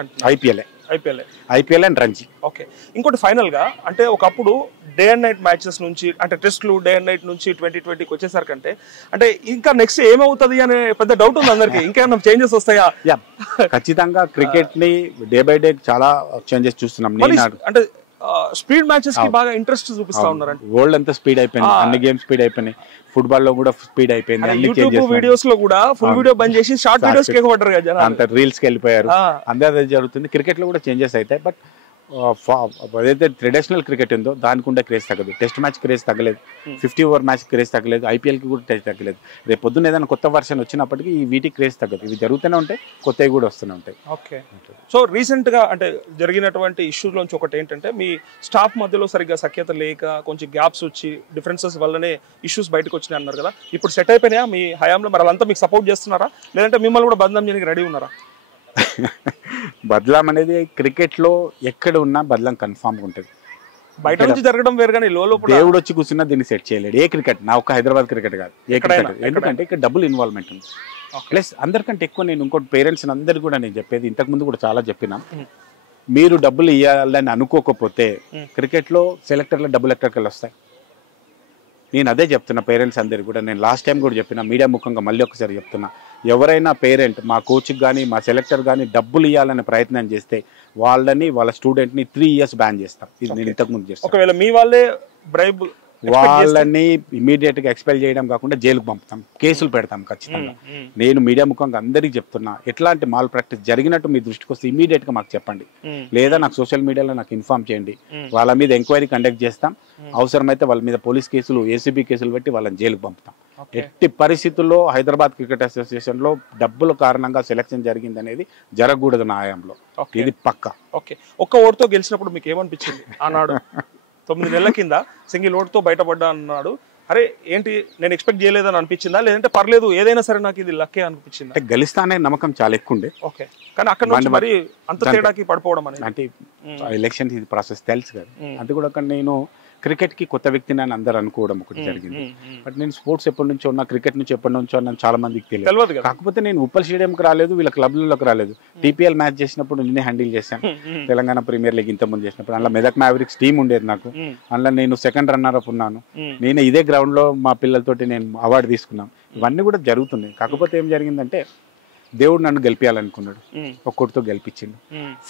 ఐపీఎల్ అండ్ రంజీ. ఓకే, ఇంకోటి ఫైనల్ గా అంటే ఒకప్పుడు డే అండ్ నైట్ మ్యాచెస్ నుంచి అంటే టెస్ట్లు డే అండ్ నైట్ నుంచి 2020కి వచ్చేసరికంటే అంటే ఇంకా నెక్స్ట్ ఏమవుతుంది అనే పెద్ద డౌట్ ఉంది అందరికి. ఇంకేమైనా చేంజెస్ వస్తాయా? ఖచ్చితంగా క్రికెట్ ని డే బై డే చాలా చేంజెస్ చూస్తున్నాం. అంటే స్పీడ్ మ్యాచెస్ కి బాగా ఇంట్రెస్ట్ చూపిస్తా ఉన్నారు. వరల్డ్ అంతా స్పీడ్ అయిపోయింది, అన్ని గేమ్స్ స్పీడ్ అయిపోయినాయి. ఫుట్బాల్ లో కూడా స్పీడ్ అయిపోయింది. యూట్యూబ్ వీడియోస్ లో కూడా ఫుల్ వీడియో బంద్ చేసి షార్ట్ వీడియోస్ కి ఎగబడ్డారు కదా, అంత రీల్స్ కి వెళ్ళిపోయారు. అదే జరుగుతుంది. క్రికెట్ లో కూడా చేంజెస్ అవుతాయి. బట్ ఏదైతే ట్రెడిషనల్ క్రికెట్ ఉందో దానికి ఉండే క్రేజ్ తగ్గదు. టెస్ట్ మ్యాచ్ క్రేజ్ తగ్గలేదు, 50 ఓవర్ మ్యాచ్ క్రేజ్ తగ్గలేదు, ఐపీఎల్ కి కూడా క్రేజ్ తగ్గలేదు. రేపు పొద్దున్న ఏదైనా కొత్త వర్షన్ వచ్చినప్పటికీ ఈ వీటికి క్రేజ్ తగ్గదు. ఇవి జరుగుతూనే ఉంటాయి, కొత్తవి కూడా వస్తూనే ఉంటాయి. ఓకే, సో రీసెంట్ గా అంటే జరిగినటువంటి ఇష్యూస్ నుంచి ఒకటి ఏంటంటే మీ స్టాఫ్ మధ్యలో సరిగ్గా సఖ్యత లేక కొంచెం గ్యాప్స్ వచ్చి డిఫరెన్సెస్ వల్లనే ఇష్యూస్ బయటకు వచ్చినాయి అన్నారు కదా. ఇప్పుడు సెట్ అయిపోయినాయా మీ హయాంలో? మరి వాళ్ళంతా మీకు సపోర్ట్ చేస్తున్నారా లేదంటే మిమ్మల్ని కూడా బదనాం చేయడానికి రెడీ ఉన్నారా? బదలాం అనేది క్రికెట్ లో ఎక్కడ ఉన్నా బదలాం కన్ఫామ్ ఉంటుంది. బయట నుంచి జరగడం వేరు కానీ దేవుడు వచ్చి కూర్చున్నా దీన్ని సెట్ చేయలేడు. ఏ క్రికెట్, నా ఒక్క హైదరాబాద్ క్రికెట్ కాదు, ఏ క్రికెట్. ఎందుకంటే ఇక్కడ డబుల్ ఇన్వాల్వ్మెంట్ ఉంది. ప్లస్ అందరికంటే ఎక్కువ నేను ఇంకోటి పేరెంట్స్ అందరు కూడా నేను చెప్పేది, ఇంతకు ముందు కూడా చాలా చెప్పినా, మీరు డబ్బులు ఇవ్వాలని అనుకోకపోతే క్రికెట్ లో సెలెక్టర్లో డబ్బులు ఎక్కడికి వస్తాయి. నేను అదే చెప్తున్నా పేరెంట్స్ అందరికి కూడా. నేను లాస్ట్ టైం కూడా చెప్పిన, మీడియా ముఖంగా మళ్ళీ ఒకసారి చెప్తున్నా, ఎవరైనా పేరెంట్ మా కోచ్కి కానీ మా సెలెక్టర్ కానీ డబ్బులు ఇవ్వాలనే ప్రయత్నం చేస్తే వాళ్ళని వాళ్ళ స్టూడెంట్ని 3 years బ్యాన్ చేస్తాం. ఇది నేను ఇంతకుముందు చేస్తాను. ఒకవేళ మీ వాళ్ళే బ్రైబ్ వాళ్ళని ఇమీడియట్ గా ఎక్స్పెల్ చేయడం కాకుండా జైలుకు పంపుతాం, కేసులు పెడతాం ఖచ్చితంగా. నేను మీడియా ముఖంగా అందరికి చెప్తున్నా, ఎట్లాంటి మాల్ ప్రాక్టీస్ జరిగినట్టు మీ దృష్టికి వస్తే ఇమీడియట్ గా మాకు చెప్పండి, లేదా నాకు సోషల్ మీడియాలో నాకు ఇన్ఫార్మ్ చేయండి. వాళ్ళ మీద ఎంక్వైరీ కండక్ట్ చేస్తాం. అవసరమైతే వాళ్ళ మీద పోలీస్ కేసులు, ఏసీబీ కేసులు పెట్టి వాళ్ళని జైలుకు పంపుతాం. ఎట్టి పరిస్థితుల్లో హైదరాబాద్ క్రికెట్ అసోసియేషన్ లో డబ్బుల కారణంగా సెలక్షన్ జరిగింది అనేది జరగకూడదు నా హయాంలో. ఇది పక్కా. ఓకే, ఒక్క ఓటుతో గెలిచినప్పుడు మీకు ఏమనిపించింది? ఆనాడు 9 నెలల కింద సింగిల్ ఓటుతో బయటపడ్డా అన్నాడు. అరే ఏంటి నేను ఎక్స్పెక్ట్ చేయలేదని అనిపించిందా లేదంటే పర్లేదు ఏదైనా సరే నాకు ఇది లక్కే అనిపించింది? అంటే గెలుస్తానే నమ్మకం చాలా ఎక్కువ ఉండే. ఓకే, కానీ అక్కడ నుంచి మరి అంత తేడాకి పడిపోవడం అనేది అంటే ఎలక్షన్ ఇది ప్రాసెస్ తెలుసు కదా. అది కూడా నేను క్రికెట్ కి కొత్త వ్యక్తిని అని అందరు అనుకోవడం ఒకటి జరిగింది. బట్ నేను స్పోర్ట్స్ ఎప్పటి నుంచో ఉన్నా, క్రికెట్ నుంచి ఎప్పటి నుంచో ఉన్నాను, చాలా మందికి తెలియదు. కాకపోతే నేను ఉప్పల్ స్టేడియంకి రాలేదు, వీళ్ళ క్లబ్లలోకి రాలేదు. టీపీఎల్ మ్యాచ్ చేసినప్పుడు నేనే హ్యాండిల్ చేశాను. తెలంగాణ ప్రీమియర్ లీగ్ ఇంతకుముందు చేసినప్పుడు అందులో మెదక్ మ్యావరిక్స్ టీం ఉండేది నాకు. అందులో నేను సెకండ్ రన్నర్ అప్ ఉన్నాను. నేను ఇదే గ్రౌండ్ లో మా పిల్లలతోటి నేను అవార్డు తీసుకున్నాను. ఇవన్నీ కూడా జరుగుతున్నాయి. కాకపోతే ఏం జరిగిందంటే దేవుడు నన్ను గెలిపించాలనుకున్నాడు, ఒక్కటితో గెలిపించిండు.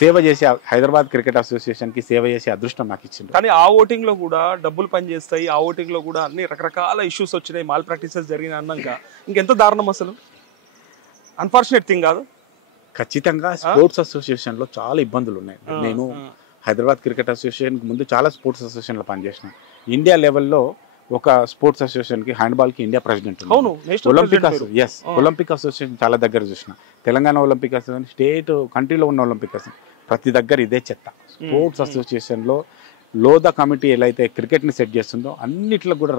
సేవ చేసే హైదరాబాద్ క్రికెట్ అసోసియేషన్ కి సేవ చేసే అదృష్టం నాకు ఇచ్చిండు. కానీ ఆ ఓటింగ్ లో కూడా డబ్బులు పనిచేస్తాయి, ఆ ఓటింగ్ లో కూడా అన్ని రకరకాల ఇష్యూస్ వచ్చినాయి, మాల్ ప్రాక్టీసెస్ జరిగినాయి అన్నాక ఇంకెంత దారుణం అసలు. అన్ఫార్చునేట్ థింగ్ కాదు. ఖచ్చితంగా స్పోర్ట్స్ అసోసియేషన్ లో చాలా ఇబ్బందులు ఉన్నాయి. నేను హైదరాబాద్ క్రికెట్ అసోసియేషన్ ముందు చాలా స్పోర్ట్స్ అసోసియేషన్ లో పనిచేసిన. ఇండియా లెవెల్లో ఒక స్పోర్ట్స్ అసోసియేషన్ కి హ్యాండ్బాల్ కి ఇండియా ప్రెసిడెంట్, ఒలింపిక్ అసోసియేషన్ చాలా దగ్గర చూసిన. తెలంగాణ ఒలింపిక్ అసోసియేషన్, స్టేట్ కంట్రీలో ఉన్న ఒలింపిక్ అసోసియేషన్ ప్రతి దగ్గర ఇదే చెత్త. స్పోర్ట్స్ అసోసియేషన్లో లోదా కమిటీ ఎలా అయితే క్రికెట్ని సెట్ చేస్తుందో అన్నిట్లో కూడా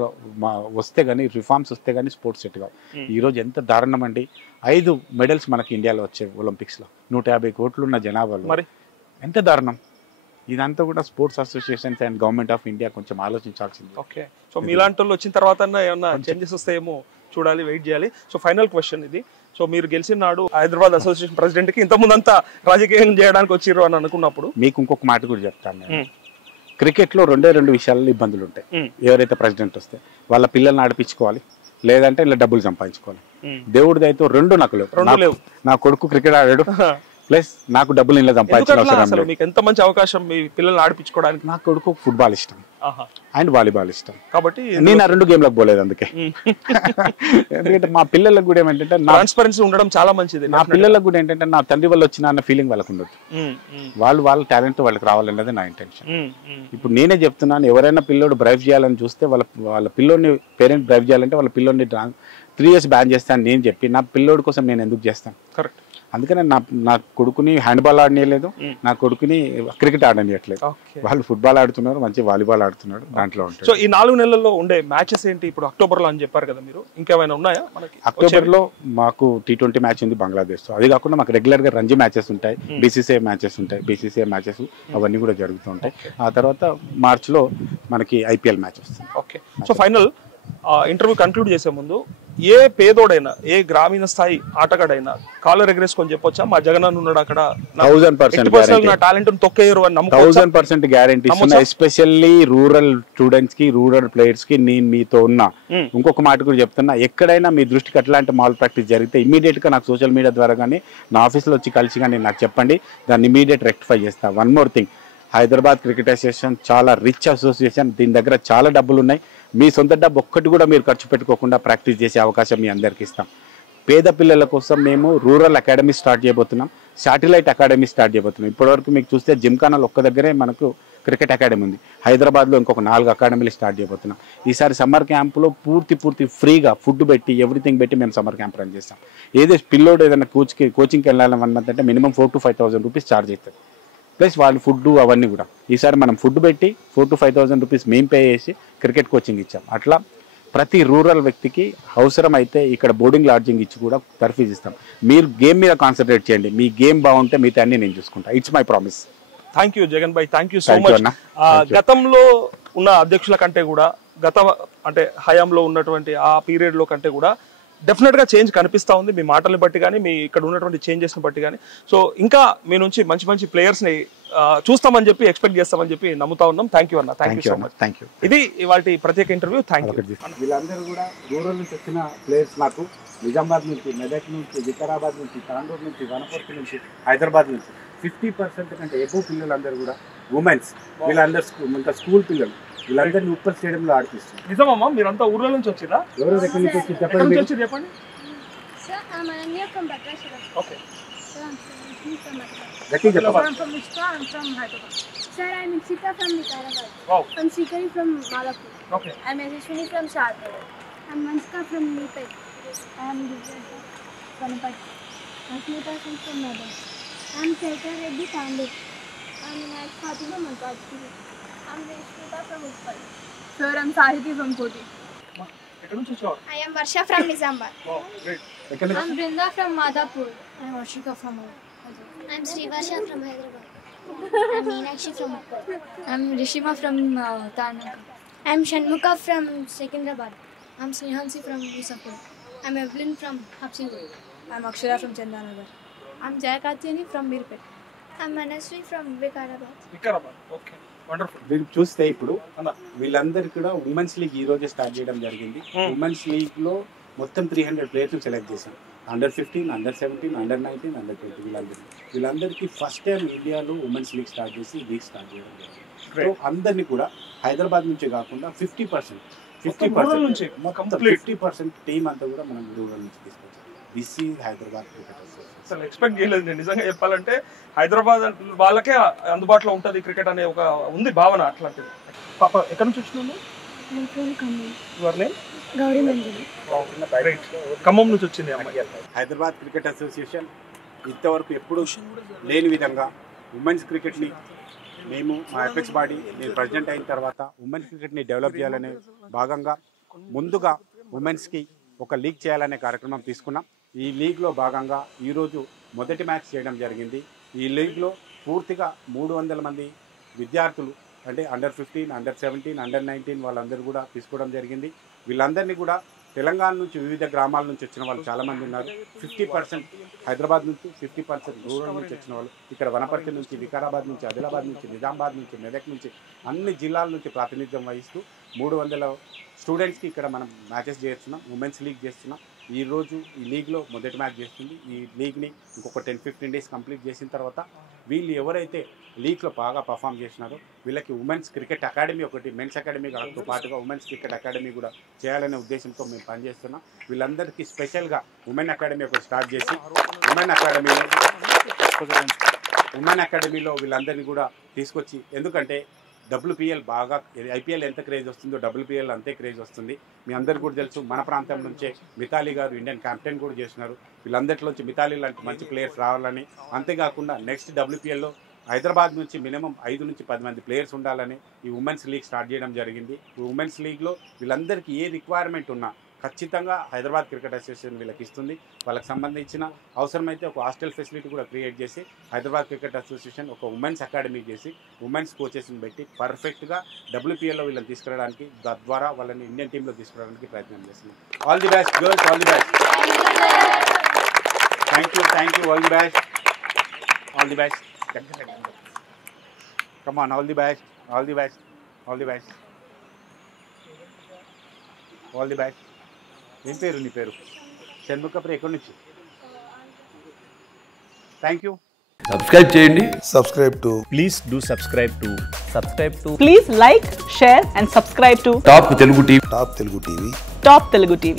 వస్తే కానీ రిఫార్మ్స్ వస్తే కానీ స్పోర్ట్స్ సెట్ కావు. ఈరోజు ఎంత దారుణం అండి, 5 మెడల్స్ మనకి ఇండియాలో వచ్చాయి ఒలింపిక్స్లో, 150 కోట్లు ఉన్న జనాభాలో, ఎంత దారుణం. ఇదంతా కూడా sports associations and government of India కొంచెం ఆలోచించాల్సింది. ఓకే, సో మీలాంటి వాళ్ళు వచ్చిన తర్వాత ఏమన్నా చేంజెస్ వస్తాయేమో చూడాలి, వెయిట్ చేయాలి. సో ఫైనల్ క్వశ్చన్ ఇది. సో మీరు గెలిచిన నాడు హైదరాబాద్ అసోసియేషన్ ప్రెసిడెంట్ కి ఇంతకుముందు అంతా రాజకీయం చేయడానికి వచ్చిర్రు అని అనుకున్నప్పుడు మీకు ఇంకొక మాట కూడా చెప్తాను నేను. క్రికెట్లో 2 విషయాల్లో ఇబ్బందులు ఉంటాయి. ఎవరైతే ప్రెసిడెంట్ వస్తే వాళ్ళ పిల్లల్ని ఆడిపించుకోవాలి, లేదంటే ఇలా డబ్బులు సంపాదించుకోవాలి. దేవుడి దయతో 2 నాకు లేవు. నా కొడుకు క్రికెట్ ఆడాడు, ప్లస్ నాకు డబ్బులు ఇలా సంపాదించాలి. మీకు ఎంత మంచి అవకాశం మీ పిల్లల్ని ఆడిపించుకోవడానికి. నా కొడుకు ఫుట్బాల్ ఇష్టం అండ్ వాలీబాల్ ఇష్టం, కాబట్టి నేను ఆ 2 గేమ్లకు పోలేదు. అందుకే ఎందుకంటే మా పిల్లలకు కూడా ఏమంటే ట్రాన్స్పరెన్సీ ఉండడం చాలా మంచిది. నా పిల్లలకు కూడా ఏంటంటే నా తండ్రి వల్ల వచ్చిన అన్న ఫీలింగ్ వాళ్ళకు ఉండదు. వాళ్ళ టాలెంట్ వాళ్ళకి రావాలన్నది నా ఇంటెన్షన్. ఇప్పుడు నేనే చెప్తున్నాను, ఎవరైనా పిల్లోడు డ్రైవ్ చేయాలని చూస్తే వాళ్ళ పిల్లోడిని పేరెంట్ డ్రైవ్ చేయాలంటే వాళ్ళ పిల్లోడిని 3 years బ్యాన్ చేస్తాను నేను చెప్పి, నా పిల్లోడి కోసం నేను ఎందుకు చేస్తాను? కరెక్ట్. అందుకనే నా కొడుకుని హ్యాండ్బాల్ ఆడనీయలేదు, నా కొడుకుని క్రికెట్ ఆడనీయట్లేదు. వాళ్ళు ఫుట్బాల్ ఆడుతున్నారు, మంచి వాలీబాల్ ఆడుతున్నారు, దాంట్లో ఉంటారు. సో ఈ 4 నెలల్లో ఉండే మ్యాచెస్ ఏంటి? ఇప్పుడు అక్టోబర్ లో అని చెప్పారు కదా మీరు, ఇంకేమైనా ఉన్నాయా మనకి? అక్టోబర్ లో మాకు T20 మ్యాచ్ ఉంది బంగ్లాదేశ్ తో. అది కాకుండా మాకు రెగ్యులర్ గా రంజీ మ్యాచెస్ ఉంటాయి, BCCI మ్యాచెస్ ఉంటాయి, BCCI మ్యాచెస్ అవన్నీ కూడా జరుగుతూ ఉంటాయి. ఆ తర్వాత మార్చ్ లో మనకి IPL మ్యాచ్ వస్తుంది. Okay, so final interview conclude చేసే ముందు ఏ పేదోడైనా, ఏ గ్రామీణ స్థాయి ఆటగాడైనా కాలర్ ఎగరేసుకొని చెప్పొచ్చా మా జగనన్న ఉన్నాడు అక్కడ, 1000% నా టాలెంట్ తొక్కేయరు అని 1000% గ్యారంటీ ఇస్తున్నా. ఎస్పెషల్లీ రూరల్ స్టూడెంట్స్ కి, రూరల్ ప్లేయర్స్ కి నేను మీతో ఉన్నా. ఇంకొక మాట కూడా చెప్తున్నా, ఎక్కడైనా మీ దృష్టికి అట్లాంటి మాల్ ప్రాక్టీస్ జరిగితే ఇమీడియట్ గా నాకు సోషల్ మీడియా ద్వారా కానీ నా ఆఫీస్లో వచ్చి కలిసి కానీ నాకు చెప్పండి, దాన్ని ఇమీడియట్ రెక్టిఫై చేస్తా. One more thing, Hyderabad cricket association చాలా రిచ్ అసోసియేషన్, దీని దగ్గర చాలా డబ్బులు ఉన్నాయి. మీ సొంత డబ్బు ఒక్కటి కూడా మీరు ఖర్చు పెట్టుకోకుండా ప్రాక్టీస్ చేసే అవకాశం మీ అందరికీ ఇస్తాం. పేద పిల్లల కోసం మేము రూరల్ అకాడమీ స్టార్ట్ చేయబోతున్నాం, శాటిలైట్ అకాడమీ స్టార్ట్ చేయబోతున్నాం. ఇప్పటివరకు మీకు చూస్తే జిమ్ఖానాలో ఒక్క దగ్గరే మనకు క్రికెట్ అకాడమీ ఉంది. హైదరాబాద్లో ఇంకొక 4 అకాడమీలు స్టార్ట్ చేయబోతున్నాం. ఈసారి సమ్మర్ క్యాంపులో పూర్తి ఫ్రీగా ఫుడ్ పెట్టి ఎవ్రీథింగ్ పెట్టి మేము సమ్మర్ క్యాంప్ రన్ చేస్తాం. ఏదో పిల్లోడు ఏదైనా కోచింగ్కి వెళ్ళాలన్నదంటే మినిమం 4,000 to 5,000 రూపీస్ ఛార్జ్ అవుతుంది, ప్లస్ వాళ్ళు ఫుడ్ అవన్నీ కూడా. ఈసారి మనం ఫుడ్ పెట్టి 4,000 to 5,000 రూపీస్ మేము పే చేసి క్రికెట్ కోచింగ్ ఇచ్చాం. అట్లా ప్రతి రూరల్ వ్యక్తికి అవసరం అయితే ఇక్కడ బోర్డింగ్ లాడ్జింగ్ ఇచ్చి కూడా తర్ఫీజ్ ఇస్తాం. మీరు గేమ్ మీద కాన్సన్ట్రేట్ చేయండి, మీ గేమ్ బాగుంటే మిగతా అన్ని నేను చూసుకుంటా. It's my promise. Thank you Jagan Bhai, thank you so much. గతంలో ఉన్న అధ్యక్షుల కంటే కూడా, అంటే హయాంలో ఉన్నటువంటి ఆ పీరియడ్ లో కంటే కూడా డెఫినెట్ గా చేంజ్ కనిపిస్తా ఉంది, మీ మాటల్ని బట్టి కానీ, మీ ఇక్కడ ఉన్నటువంటి చేంజెస్ ని బట్టి కానీ. సో ఇంకా మీ నుంచి మంచి ప్లేయర్స్ ని చూస్తామని చెప్పి, ఎక్స్పెక్ట్ చేస్తామని చెప్పి నమ్ముతా ఉన్నాం. థ్యాంక్ యూ అన్న, thank you so much. Thank you. ఇది ఇవాళ ప్రత్యేక ఇంటర్వ్యూ. Thank you. వీళ్ళందరూ కూడా రూరల్ నుంచి వచ్చిన ప్లేయర్స్, నాకు నిజామాబాద్ నుంచి, మెదక్ నుంచి, వికారాబాద్ నుంచి, తాండూరు నుంచి, వనపర్తి నుంచి, హైదరాబాద్ నుంచి 50% కంటే ఎక్కువ పిల్లలందరూ కూడా ఉమెన్స్. వీళ్ళందరూ ఇంకా స్కూల్ పిల్లలు, వీళ్ళందరినీ ఉప్పల్ స్టేడియంలో ఆడిపిస్తారు. నిజమమ్మా? మీరంతా ఊర్ల నుంచి వచ్చిరా? ఎవరు ఎక్కడి నుంచి వచ్చి చెప్పండి. గట్టి చెప్పండి. Sir, I'm Ikshita from Vikarabad. Wow. I'm Srikari from Malapur. Okay. I'm Yashashwini from Sharpur. I'm Manska from Nipet. I'm Divya from Vanapati. I'm Smita from Medan. I'm Chaitra Reddy Tandur. I'm Nat Khati from Malpati. I'm Rishmita from Uppal. Sir, I'm Sahiti from Koti. I am Varsha from Nizamabad. Wow, great. I'm Brinda from Madhapur. I'm Ashika from I'm Srivarsha from Hyderabad. I'm Meenakshi from Uppal. I'm Rishima from Tarnaka. I'm Shanmukha from Secunderabad. I'm Snehansi from Visapur. I'm Evelyn from Hapsingur. I'm Akshara from Chandanagar. I'm Jayakatini from Mirpet. I'm Manasri from Vikarabad. Okay. Wonderful. మీరు చూస్తే ఇప్పుడు వీళ్ళందరికీ కూడా women's league ఈ రోజే start చేయడం జరిగింది. Women's league లో మొత్తం 300 ప్లేయర్స్ సెలెక్ట్ చేశాం. Under-15, Under-17, Under-19, Under-20 వీళ్ళందరికీ ఫస్ట్ టైం ఇండియాలో ఉమెన్స్ లీగ్ స్టార్ట్ చేసి లీగ్ స్టార్ట్ చేయడం జరిగింది. సో అందరినీ కూడా హైదరాబాద్ నుంచి కాకుండా 50% టీం అంతా కూడా మనం రూరల్ నుంచి తీసుకొచ్చాం. This is Hyderabad cricket association. అసలు ఎక్స్పెక్ట్ చేయలేదు నేను నిజంగా చెప్పాలంటే. హైదరాబాద్ వాళ్ళకే అందుబాటులో ఉంటుంది క్రికెట్ అనే ఒక ఉంది భావన అట్లాంటిది. పాప ఎక్కడి నుంచి వచ్చినాను? గౌరీ మంజులి. ఖమ్మం నుంచి వచ్చింది అమ్మాయి. హైదరాబాద్ క్రికెట్ అసోసియేషన్ ఇంతవరకు ఎప్పుడు లేని విధంగా ఉమెన్స్ క్రికెట్ని మేము మా ఎపెక్స్ బాడీ నేను ప్రెసిడెంట్ అయిన తర్వాత ఉమెన్స్ క్రికెట్ని డెవలప్ చేయాలనే భాగంగా ముందుగా ఉమెన్స్కి ఒక లీగ్ చేయాలనే కార్యక్రమం తీసుకున్నాం. ఈ లీగ్లో భాగంగా ఈరోజు మొదటి మ్యాచ్ చేయడం జరిగింది. ఈ లీగ్లో పూర్తిగా 300 మంది విద్యార్థులు అంటే అండర్ 15, అండర్ 17, అండర్ 19 వాళ్ళందరూ కూడా తీసుకోవడం జరిగింది. వీళ్ళందరినీ కూడా తెలంగాణ నుంచి వివిధ గ్రామాల నుంచి వచ్చిన వాళ్ళు చాలామంది ఉన్నారు. 50% హైదరాబాద్ నుంచి, 50% రూరల్ నుంచి వచ్చిన వాళ్ళు, ఇక్కడ వనపర్తి నుంచి, వికారాబాద్ నుంచి, ఆదిలాబాద్ నుంచి, నిజామాబాద్ నుంచి, మెదక్ నుంచి అన్ని జిల్లాల నుంచి ప్రాతినిధ్యం వహిస్తూ 300 స్టూడెంట్స్కి ఇక్కడ మనం మ్యాచెస్ చేస్తున్నాం. ఉమెన్స్ లీగ్ చేస్తున్నాం. ఈరోజు ఈ లీగ్లో మొదటి మ్యాచ్ చేస్తుంది. ఈ లీగ్ని ఇంకొక 10-15 డేస్ కంప్లీట్ చేసిన తర్వాత వీళ్ళు ఎవరైతే లీగ్లో బాగా పర్ఫామ్ చేసినారో వీళ్ళకి ఉమెన్స్ క్రికెట్ అకాడమీ ఒకటి, మెన్స్ అకాడమీతో పాటుగా ఉమెన్స్ క్రికెట్ అకాడమీ కూడా చేయాలనే ఉద్దేశంతో మేము పనిచేస్తున్నాం. వీళ్ళందరికీ స్పెషల్గా ఉమెన్ అకాడమీ ఒకటి స్టార్ట్ చేసి ఉమెన్ అకాడమీలో వీళ్ళందరినీ కూడా తీసుకొచ్చి, ఎందుకంటే WPL బాగా IPL ఎంత క్రేజ్ వస్తుందో WPL అంతే క్రేజ్ వస్తుంది. మీ అందరికీ కూడా తెలుసు. మన ప్రాంతం నుంచే మిథాలీ గారు ఇండియన్ కెప్టెన్ కూడా చేస్తున్నారు. వీళ్ళందరిలోంచి మిథాలీ లాంటి మంచి ప్లేయర్స్ రావాలని, అంతేకాకుండా నెక్స్ట్ WPLలో హైదరాబాద్ నుంచి మినిమం 5 నుంచి 10 మంది ప్లేయర్స్ ఉండాలని ఈ ఉమెన్స్ లీగ్ స్టార్ట్ చేయడం జరిగింది. ఈ ఉమెన్స్ లీగ్లో వీళ్ళందరికీ ఏ రిక్వైర్మెంట్ ఉన్నా ఖచ్చితంగా హైదరాబాద్ క్రికెట్ అసోసియేషన్ వీళ్ళకి ఇస్తుంది. వాళ్ళకి సంబంధించిన అవసరమైతే ఒక హాస్టల్ ఫెసిలిటీ కూడా క్రియేట్ చేసి హైదరాబాద్ క్రికెట్ అసోసియేషన్ ఒక ఉమెన్స్ అకాడమీ చేసి ఉమెన్స్ కోచెస్ని పెట్టి పర్ఫెక్ట్గా WPLలో వీళ్ళని తీసుకురావడానికి, తద్వారా వాళ్ళని ఇండియన్ టీంలో తీసుకురావడానికి ప్రయత్నం చేస్తున్నాం. All the best girls, all the best. Thank you all the best, all the best. Come on, all the best, all the best, all the best, all the best. ఏం పేరు నీ పేరు? షణ్ముఖప్రియ, ఎక్కడి నుంచి? Thank you. సబ్స్క్రైబ్ చేయండి. Please do subscribe to. Please like, share and subscribe to top Telugu TV. Top Telugu TV.